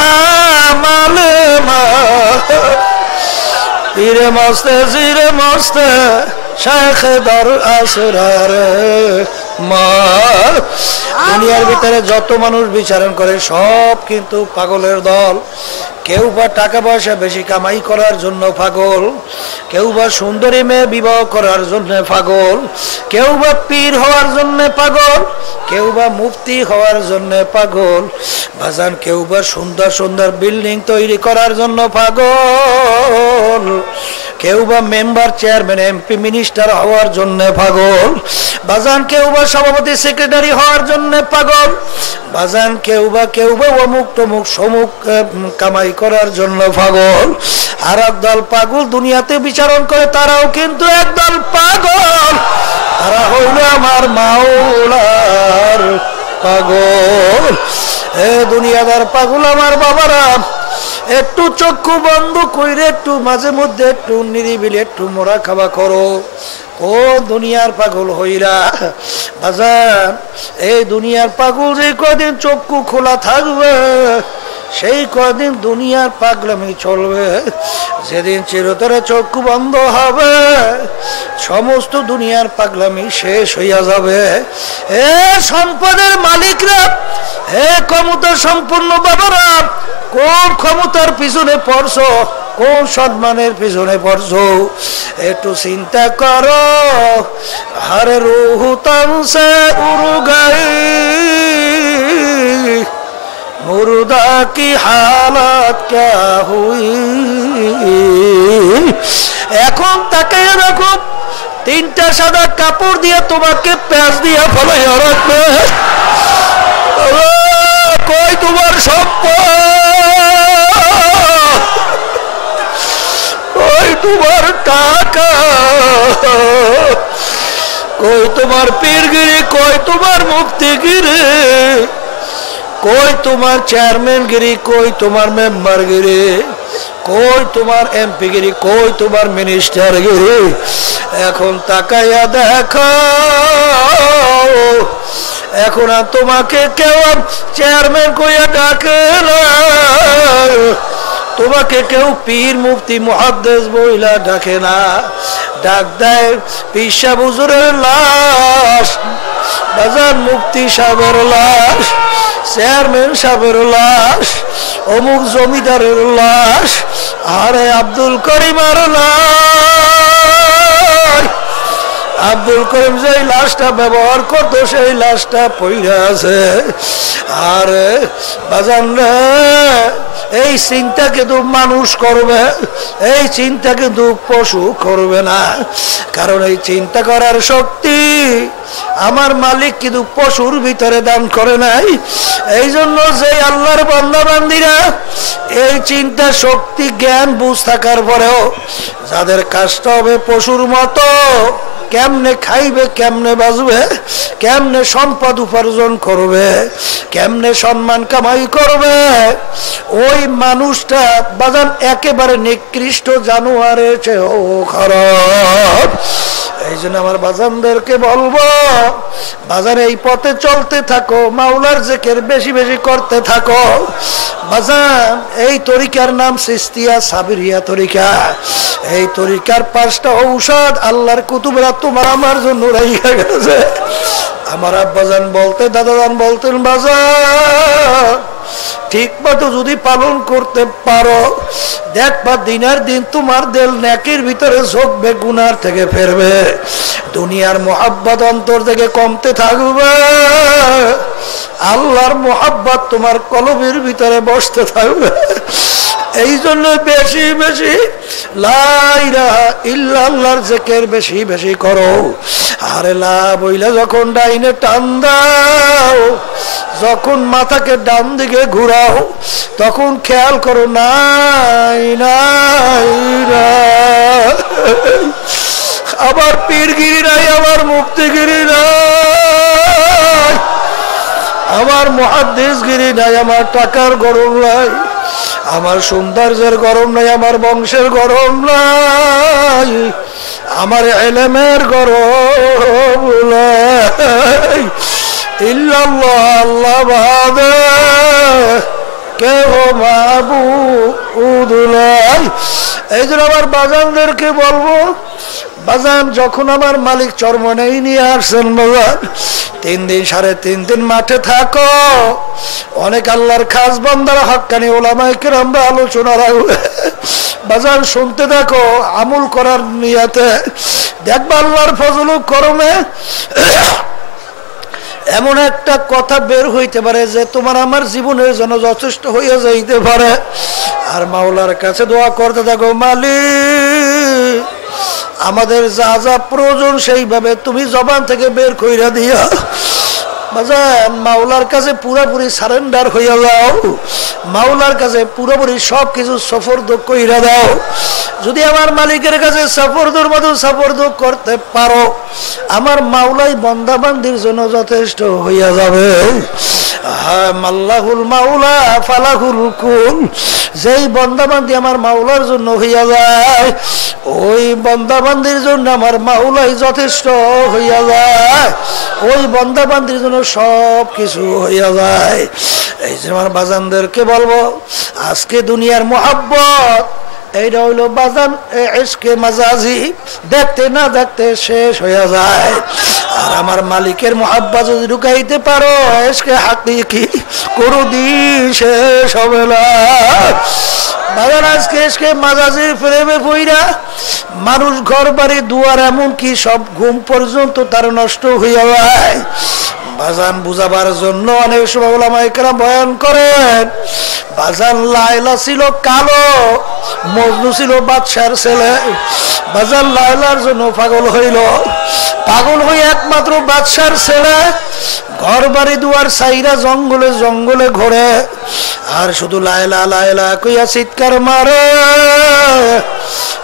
মালেমা, পীরে মস্তে জিরে মস্তে শেখ দর আসরার মা। দুনিয়ার ভিতরে যত মানুষ বিচারণ করে সব কিন্তু পাগলের দল। কেউ বা টাকা পয়সা বেশি কামাই করার জন্য পাগল, কেউ বা সুন্দরী মেয়ে বিবাহ করার জন্য পাগল, কেউ বা পীর হওয়ার জন্য পাগল, কেউ বা মুফতি হওয়ার জন্য পাগল বাজান, কেউ বা সুন্দর সুন্দর বিল্ডিং তৈরি করার জন্য পাগল, কেউ বা মেম্বার চেয়ারম্যান এমপি মিনিস্টার হওয়ার জন্য পাগল বাজান, কেউ বা সভাপতি সেক্রেটারি হওয়ার জন্য পাগল বাজান, কেউ বা অমুক তমুক সমুক কামাই করার জন্য পাগল। আর একদল পাগল দুনিয়াতে বিচরণ করে, তারাও কিন্তু একদল পাগল। তারা হইল আমার মাওলার পাগল। এ দুনিয়াদার পাগল আমার বাবারা, একটু চক্ষু বন্ধ কইরে একটু মাঝে মধ্যে একটু নিরিবিলি একটু মোরা খাওয়া করো। ও দুনিয়ার পাগল হইরা বাজান, এই দুনিয়ার পাগল যে কদিন চক্ষু খোলা থাকবে সেই কদিন দুনিয়ার পাগলামি চলবে। যেদিন চিরতরে চক্ষু বন্ধ হবে সমস্ত দুনিয়ার পাগলামি শেষ হইয়া যাবে। এ সম্পদের মালিকরা, হে ক্ষমতা সম্পূর্ণ বাবারা, কোন ক্ষমতার পিছনে পড়ছো, কোন সম্মানের পিছনে পড়ছো, একটু চিন্তা করো। হরে রুহ তমসে উড় গই, মুর্দা কি হালাত ক্যা হুই। এখন তাকে দেখো, তিনটা সাদা কাপড় দিয়ে তোমাকে প্যাঁচ দিয়ে ফলাইয়া রাখবে। কই তোমার সম্পদ, কই তোমার টাকা, কই তোমার পীরগিরি, কই তোমার মুফতিগিরি, কই তোমার চেয়ারম্যানগিরি, কই তোমার মেম্বারগিরি, কই তোমার এমপিগিরি, কই তোমার মিনিস্টারগিরি। এখন তাকাইয়া দেখো, এখন আর তোমাকে কেউ চেয়ারম্যান কইয়া ডাকে না, তোমাকে কেউ পীর মুফতি মুহাদ্দিস বইলা ডাকে না, ডাক দেয় পীর সাহেব হুজুরের লাশ, বাজার মুফতি সাহেবের লাশ, চেয়ারম্যান সাহেবের লাশ, অমুক জমিদারের লাশ, আরে আব্দুল করিমের লাশ। আব্দুল করিম যে লাশটা ব্যবহার করতো সেই লাশটা পইরা আছে। আর বাজান এই চিন্তা কিন্তু মানুষ করবে, এই চিন্তা কিন্তু পশু করবে না। কারণ এই চিন্তা করার শক্তি আমার মালিক কিন্তু পশুর ভিতরে দান করে নাই। এই জন্য যে আল্লাহর বান্দা বান্দিরা এই চিন্তা শক্তি জ্ঞান বুঝ থাকার পরেও যাদের কাজটা হবে পশুর মতো, কেমনে খাইবে, কেমনে বাঁচবে, কেমনে সম্পদ উপার্জন করবে, কেমনে সম্মান কামাই করবে, ওই মানুষটা বাজান একেবারে নিকৃষ্ট জানোয়ারের চেয়েও খারাপ। এই জন্য আমার বাজানদেরকে বলবো, বাজার এই পথে চলতে থাকো, মাওলার জিকির বেশি বেশি করতে থাকো। বাজান এই তরিকার নাম সিস্তিয়া সাবিরিয়া তরিকা। এই তরিকার 5টা ঔষধ আল্লাহর কুতুবরা তোমার আমার জন্য রাইখা গেছে। আমার আব্বাজান বলতে, দাদাজান বলতেন, বাজার ঠিক মতো যদি পালন করতে পারো দেখবা দিনের দিন তোমার দিল নেকির ভিতরে ঝোঁকবে, গুনার থেকে ফেরবে, দুনিয়ার মোহাব্বত অন্তর থেকে কমতে থাকবে, আল্লাহর মোহাব্বত তোমার কলবের ভিতরে বসতে থাকবে। এই জন্য বেশি বেশি লা ইলাহা ইল্লাল্লাহর জিকির বেশি বেশি করো। আরে লা বইলা যখন ডাইনে টান দাও, যখন মাথাকে ডান দিকে ঘুরাও, তখন খেয়াল করো নাই নাই নাই, আবার পীরগিরি নাই, আবার মুফতিগিরি নাই, আমার মুহাদ্দিসগিরি নাই, আমার টাকার গরম নাই, আমার সৌন্দর্যের গরম নাই, আমার বংশের গরম নাই, আমার ইলমের গরম নাই। ইল্লাল্লাহ আল্লাহ বাদে কেহ মাবুদ নাই। এই জন্য আমার বাজানদেরকে বলবো, বাজান যখন আমার মালিক চরমনেই নিয়ে আসছেন, বাজান 3 দিন 3.5 দিন মাঠে থাকো। অনেক আল্লাহর খাস বান্দারা হক্কানি ওলামায়ে কেরামরা আলোচনা রাখবে, বাজান শুনতে থাকো, আমল করার নিয়তে দেখবা আল্লাহর ফজল ও করমে এমন একটা কথা বের হইতে পারে যে তোমার আমার জীবনের জন্য যথেষ্ট হইয়া যাইতে পারে। আর মাওলার কাছে দোয়া করতে থাকো, মালিক আমাদের যা যা প্রয়োজন সেইভাবে তুমি জবান থেকে বের কইরা দিয়া বাজান মাওলার কাছে পুরোপুরি সারেন্ডার হইয়া যাও, মাওলার কাছে পুরোপুরি সবকিছু সফরদ কইরা দাও। যদি আমার মালিকের কাছে সফরদর মতো সফরদ করতে পারো, আমার মাওলাই বন্দাবান্দির জন্য যথেষ্ট হইয়া যাবে। মাল্লাহুল মাওলা ফালাহুল কুল, যেই বন্দাবান্দি আমার মাওলার জন্য হইয়া যায়, ওই বন্দাবান্দির জন্য আমার মাওলাই যথেষ্ট হইয়া যায়, ওই বন্দাবান্দির জন্য সব কিছু হইয়া যায়। এই যে আমার বাজানদেরকে বলবো, আজকে দুনিয়ার মোহাব্বত এইটা হইলো বাজান ইশকে মাজাজি, দেখতে না দেখতে শেষ হয়ে যায়। আর আমার মালিকের মোহাব্বত যদি ঢুকাইতে পারো, ইশকে হাকিকি কোনদিন শেষ হবে না। বাজান আজকে ইশকে মাজাজির প্রেমে পইরা মানুষ ঘর বাড়ি দুয়ার এমনকি সব ঘুম পর্যন্ত তার নষ্ট হইয়া যায়। বাজান বুঝাবার জন্য অনেক সময় উলামায়ে কেরাম বয়ান করেন, বাজান লায়লা ছিল কালো, মজনু ছিল বাদশার ছেলে। বাজান লায়লার জন্য পাগল হইল, পাগল হয়ে একমাত্র বাদশার ছেলে ঘর বাড়ি দুয়ার সাইরা জঙ্গলে জঙ্গলে ঘোরে, আর শুধু লায়লা লায়লা কইয়া চিৎকার মারে।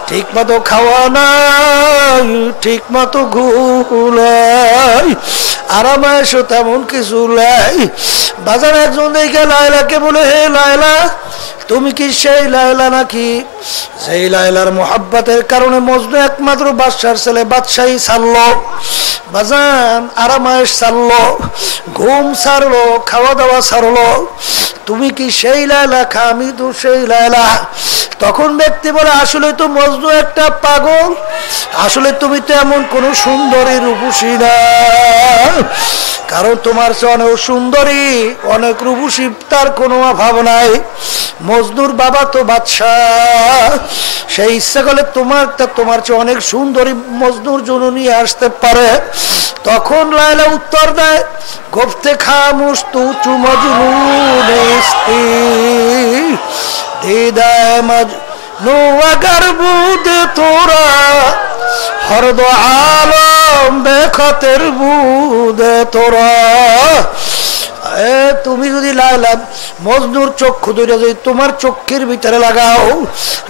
ঠিক মতো খাওয়া নাই, ঠিক মতো ঘুলাই, আরামায়েশও তেমন কিছু নাই। বাজার একজন দেখে লায়লাকে বলে, হে লায়লা, তুমি কি সেই লায়লা নাকি সেই লায়লার মোহাব্বতের কারণে মজনু একমাত্র বাদশার ছেলে বাদশাহী ছাড়লো, বাজান আরামায়েশ ছাড়লো, ঘুম ছাড়লো, খাওয়া দাওয়া ছাড়লো, তুমি কি সেই লায়লা? আমি তো সেই লায়লা। তখন ব্যক্তি বলে, আসলে তো মজনু একটা পাগল, আসলে তুমি তো এমন কোন সুন্দরী রূপসী না, কারণ তোমার চেয়ে অনেক সুন্দরী অনেক রূপসী তার কোনো অভাব নাই। মজনুর বাবা তো বাদশাহ, সেই ইচ্ছা করলে তোমার চেয়ে অনেক সুন্দরী মজনুর জন্য নিয়ে আসতে পারে। তখন লায়লা উত্তর দেয়, গোফতে খামুশ তু মজনুন ইস্তি দিদায় মজনু আগার বুদে তোরা হরদ আলম বেখতের বুদে তোরা। তুমি যদি লায়লা মজনুর চক্ষু ধরে যদি তোমার চক্ষের ভিতরে লাগাও,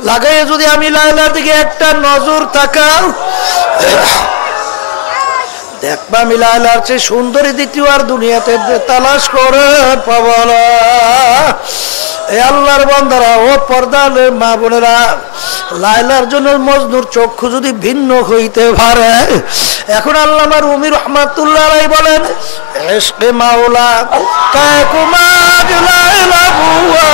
লাগাই যদি আমি লায়লার দিকে একটা নজর তাকাও, দেখবা আমি লায়লার চেয়ে সুন্দরী দ্বিতীয় আর দুনিয়াতে তালাশ করে পাবো না। এই আল্লাহর বান্দারা ও পর্দার মা বোনেরা, লায়লার জন্য মজনুর চক্ষু যদি ভিন্ন হইতে পারে, এখন আল্লামা রুমি রহমাতুল্লাহ আলাইহি বলেন, ইশকে মাওলা কাকুমাজ লায়লা বুয়া,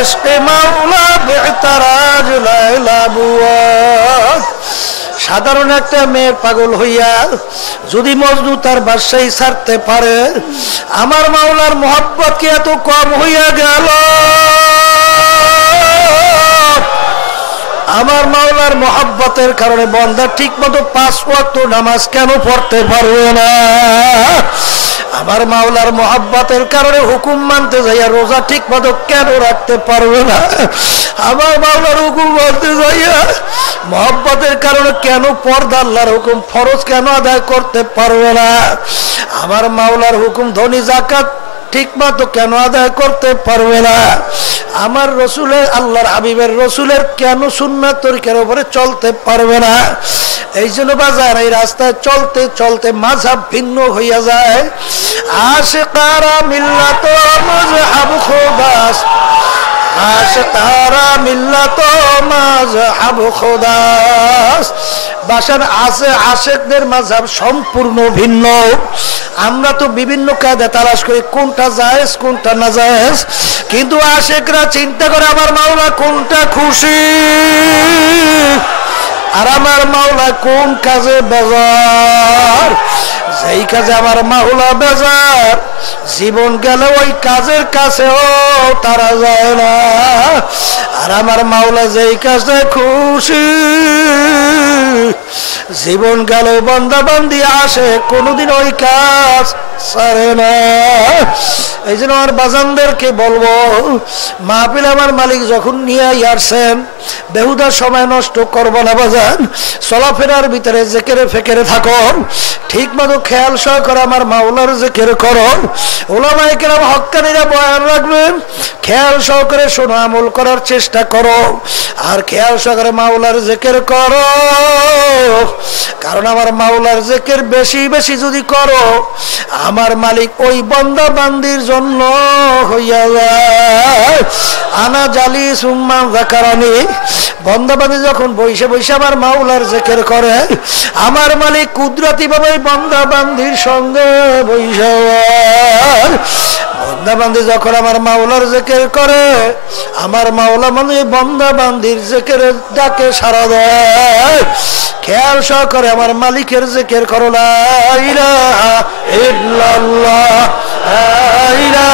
ইশকে মাওলা বিতারাজ লায়লা বুয়া। সাধারণ একটা মেয়ে পাগল হইয়া যদি মজনু তার বাদশাহী ছাড়তে পারে, আমার মাওলার মোহাব্বত কি এত কম হইয়া গেল? আমার মাওলার মোহাব্বতের কারণে বান্দা ঠিক মতো 5 ওয়াক্ত নামাজ কেন পড়তে পারবে না? আমার মাওলার মোহাব্বতের কারণে হুকুম মানতে যাইয়া রোজা ঠিক মতো কেন রাখতে পারবে না? আমার মাওলার হুকুম মানতে যাইয়া মোহাব্বতের কারণে কেন পর্দা আল্লাহর হুকুম ফরজ কেন আদায় করতে পারবে না? আমার মাওলার হুকুম ধনী যাকাত ঠিক মতো কেন আদায় করতে পারবে না? আমার রসুলের আল্লাহর হাবিবের রসুলের কেন সুন্নাত তরিকার উপরে চলতে পারবে না? এই জন্য বাজার এই রাস্তায় চলতে চলতে মাযহাব ভিন্ন হইয়া যায়। আশিকারা মিল্লাত মাযহাব খুদাস, আশিকারা মিল্লাত মাযহাব খুদাস। বাসার আছে আশেকদের মাযহাব সম্পূর্ণ ভিন্ন। আমরা তো বিভিন্ন কায়দা তালাশ করি কোনটা জায়েজ কোনটা নাজায়েজ, কিন্তু আশেকরা চিন্তা করে আমার মাওলা কোনটা খুশি আর আমার মাওলা কোন কাজে বেজার। যেই কাজে আমার মাওলা বেজার, জীবন গেলে ওই কাজের কাছেও তারা যায় না। আর আমার মাওলা যেই কাজে খুশি, জীবন গেল বান্দা বান্দি আসে কোনোদিন ওই কাজ ছাড়ে না। এই জন্য আমার বাজানদেরকে বলবো, মাহফিল আমার মালিক যখন নিয়ে আসছেন বেহুদা সময় নষ্ট করবো না বাজান, চলাফেরার ভিতরে জেকেরে ফেকেরে থাকো, ঠিক মতো খেয়াল সহকারে আমার মাওলার জিকির করো। ওলামায়ে কেরাম হক্কানিরা বয়ান রাখবেন, খেয়াল সহকারে শোনো, আমল করার চেষ্টা করো, আর খেয়াল সহকারে মাওলার জিকির করো। কারণ আমার মাওলার জিকির বেশি বেশি যদি করো, আমার মালিক ওই বান্দা বান্দির জন্য হইয়া যায়। আনা জালি সুম্মা যাকারানি, বান্দা বান্দি যখন বইসে বইসে আমার মাওলার জিকির করে, আমার মালিক কুদরতি ভাবে বান্দা বান্দির সঙ্গে বইসা। বান্দা বান্দি যখন আমার মাওলার জিকির করে, আমার মাওলা মানে বান্দা বান্দির জিকিরের ডাকে সাড়া দেয়। খেয়াল সহকারে আমার মালিকের জিকির করো, লা ইলাহা ইল্লাল্লাহ, লা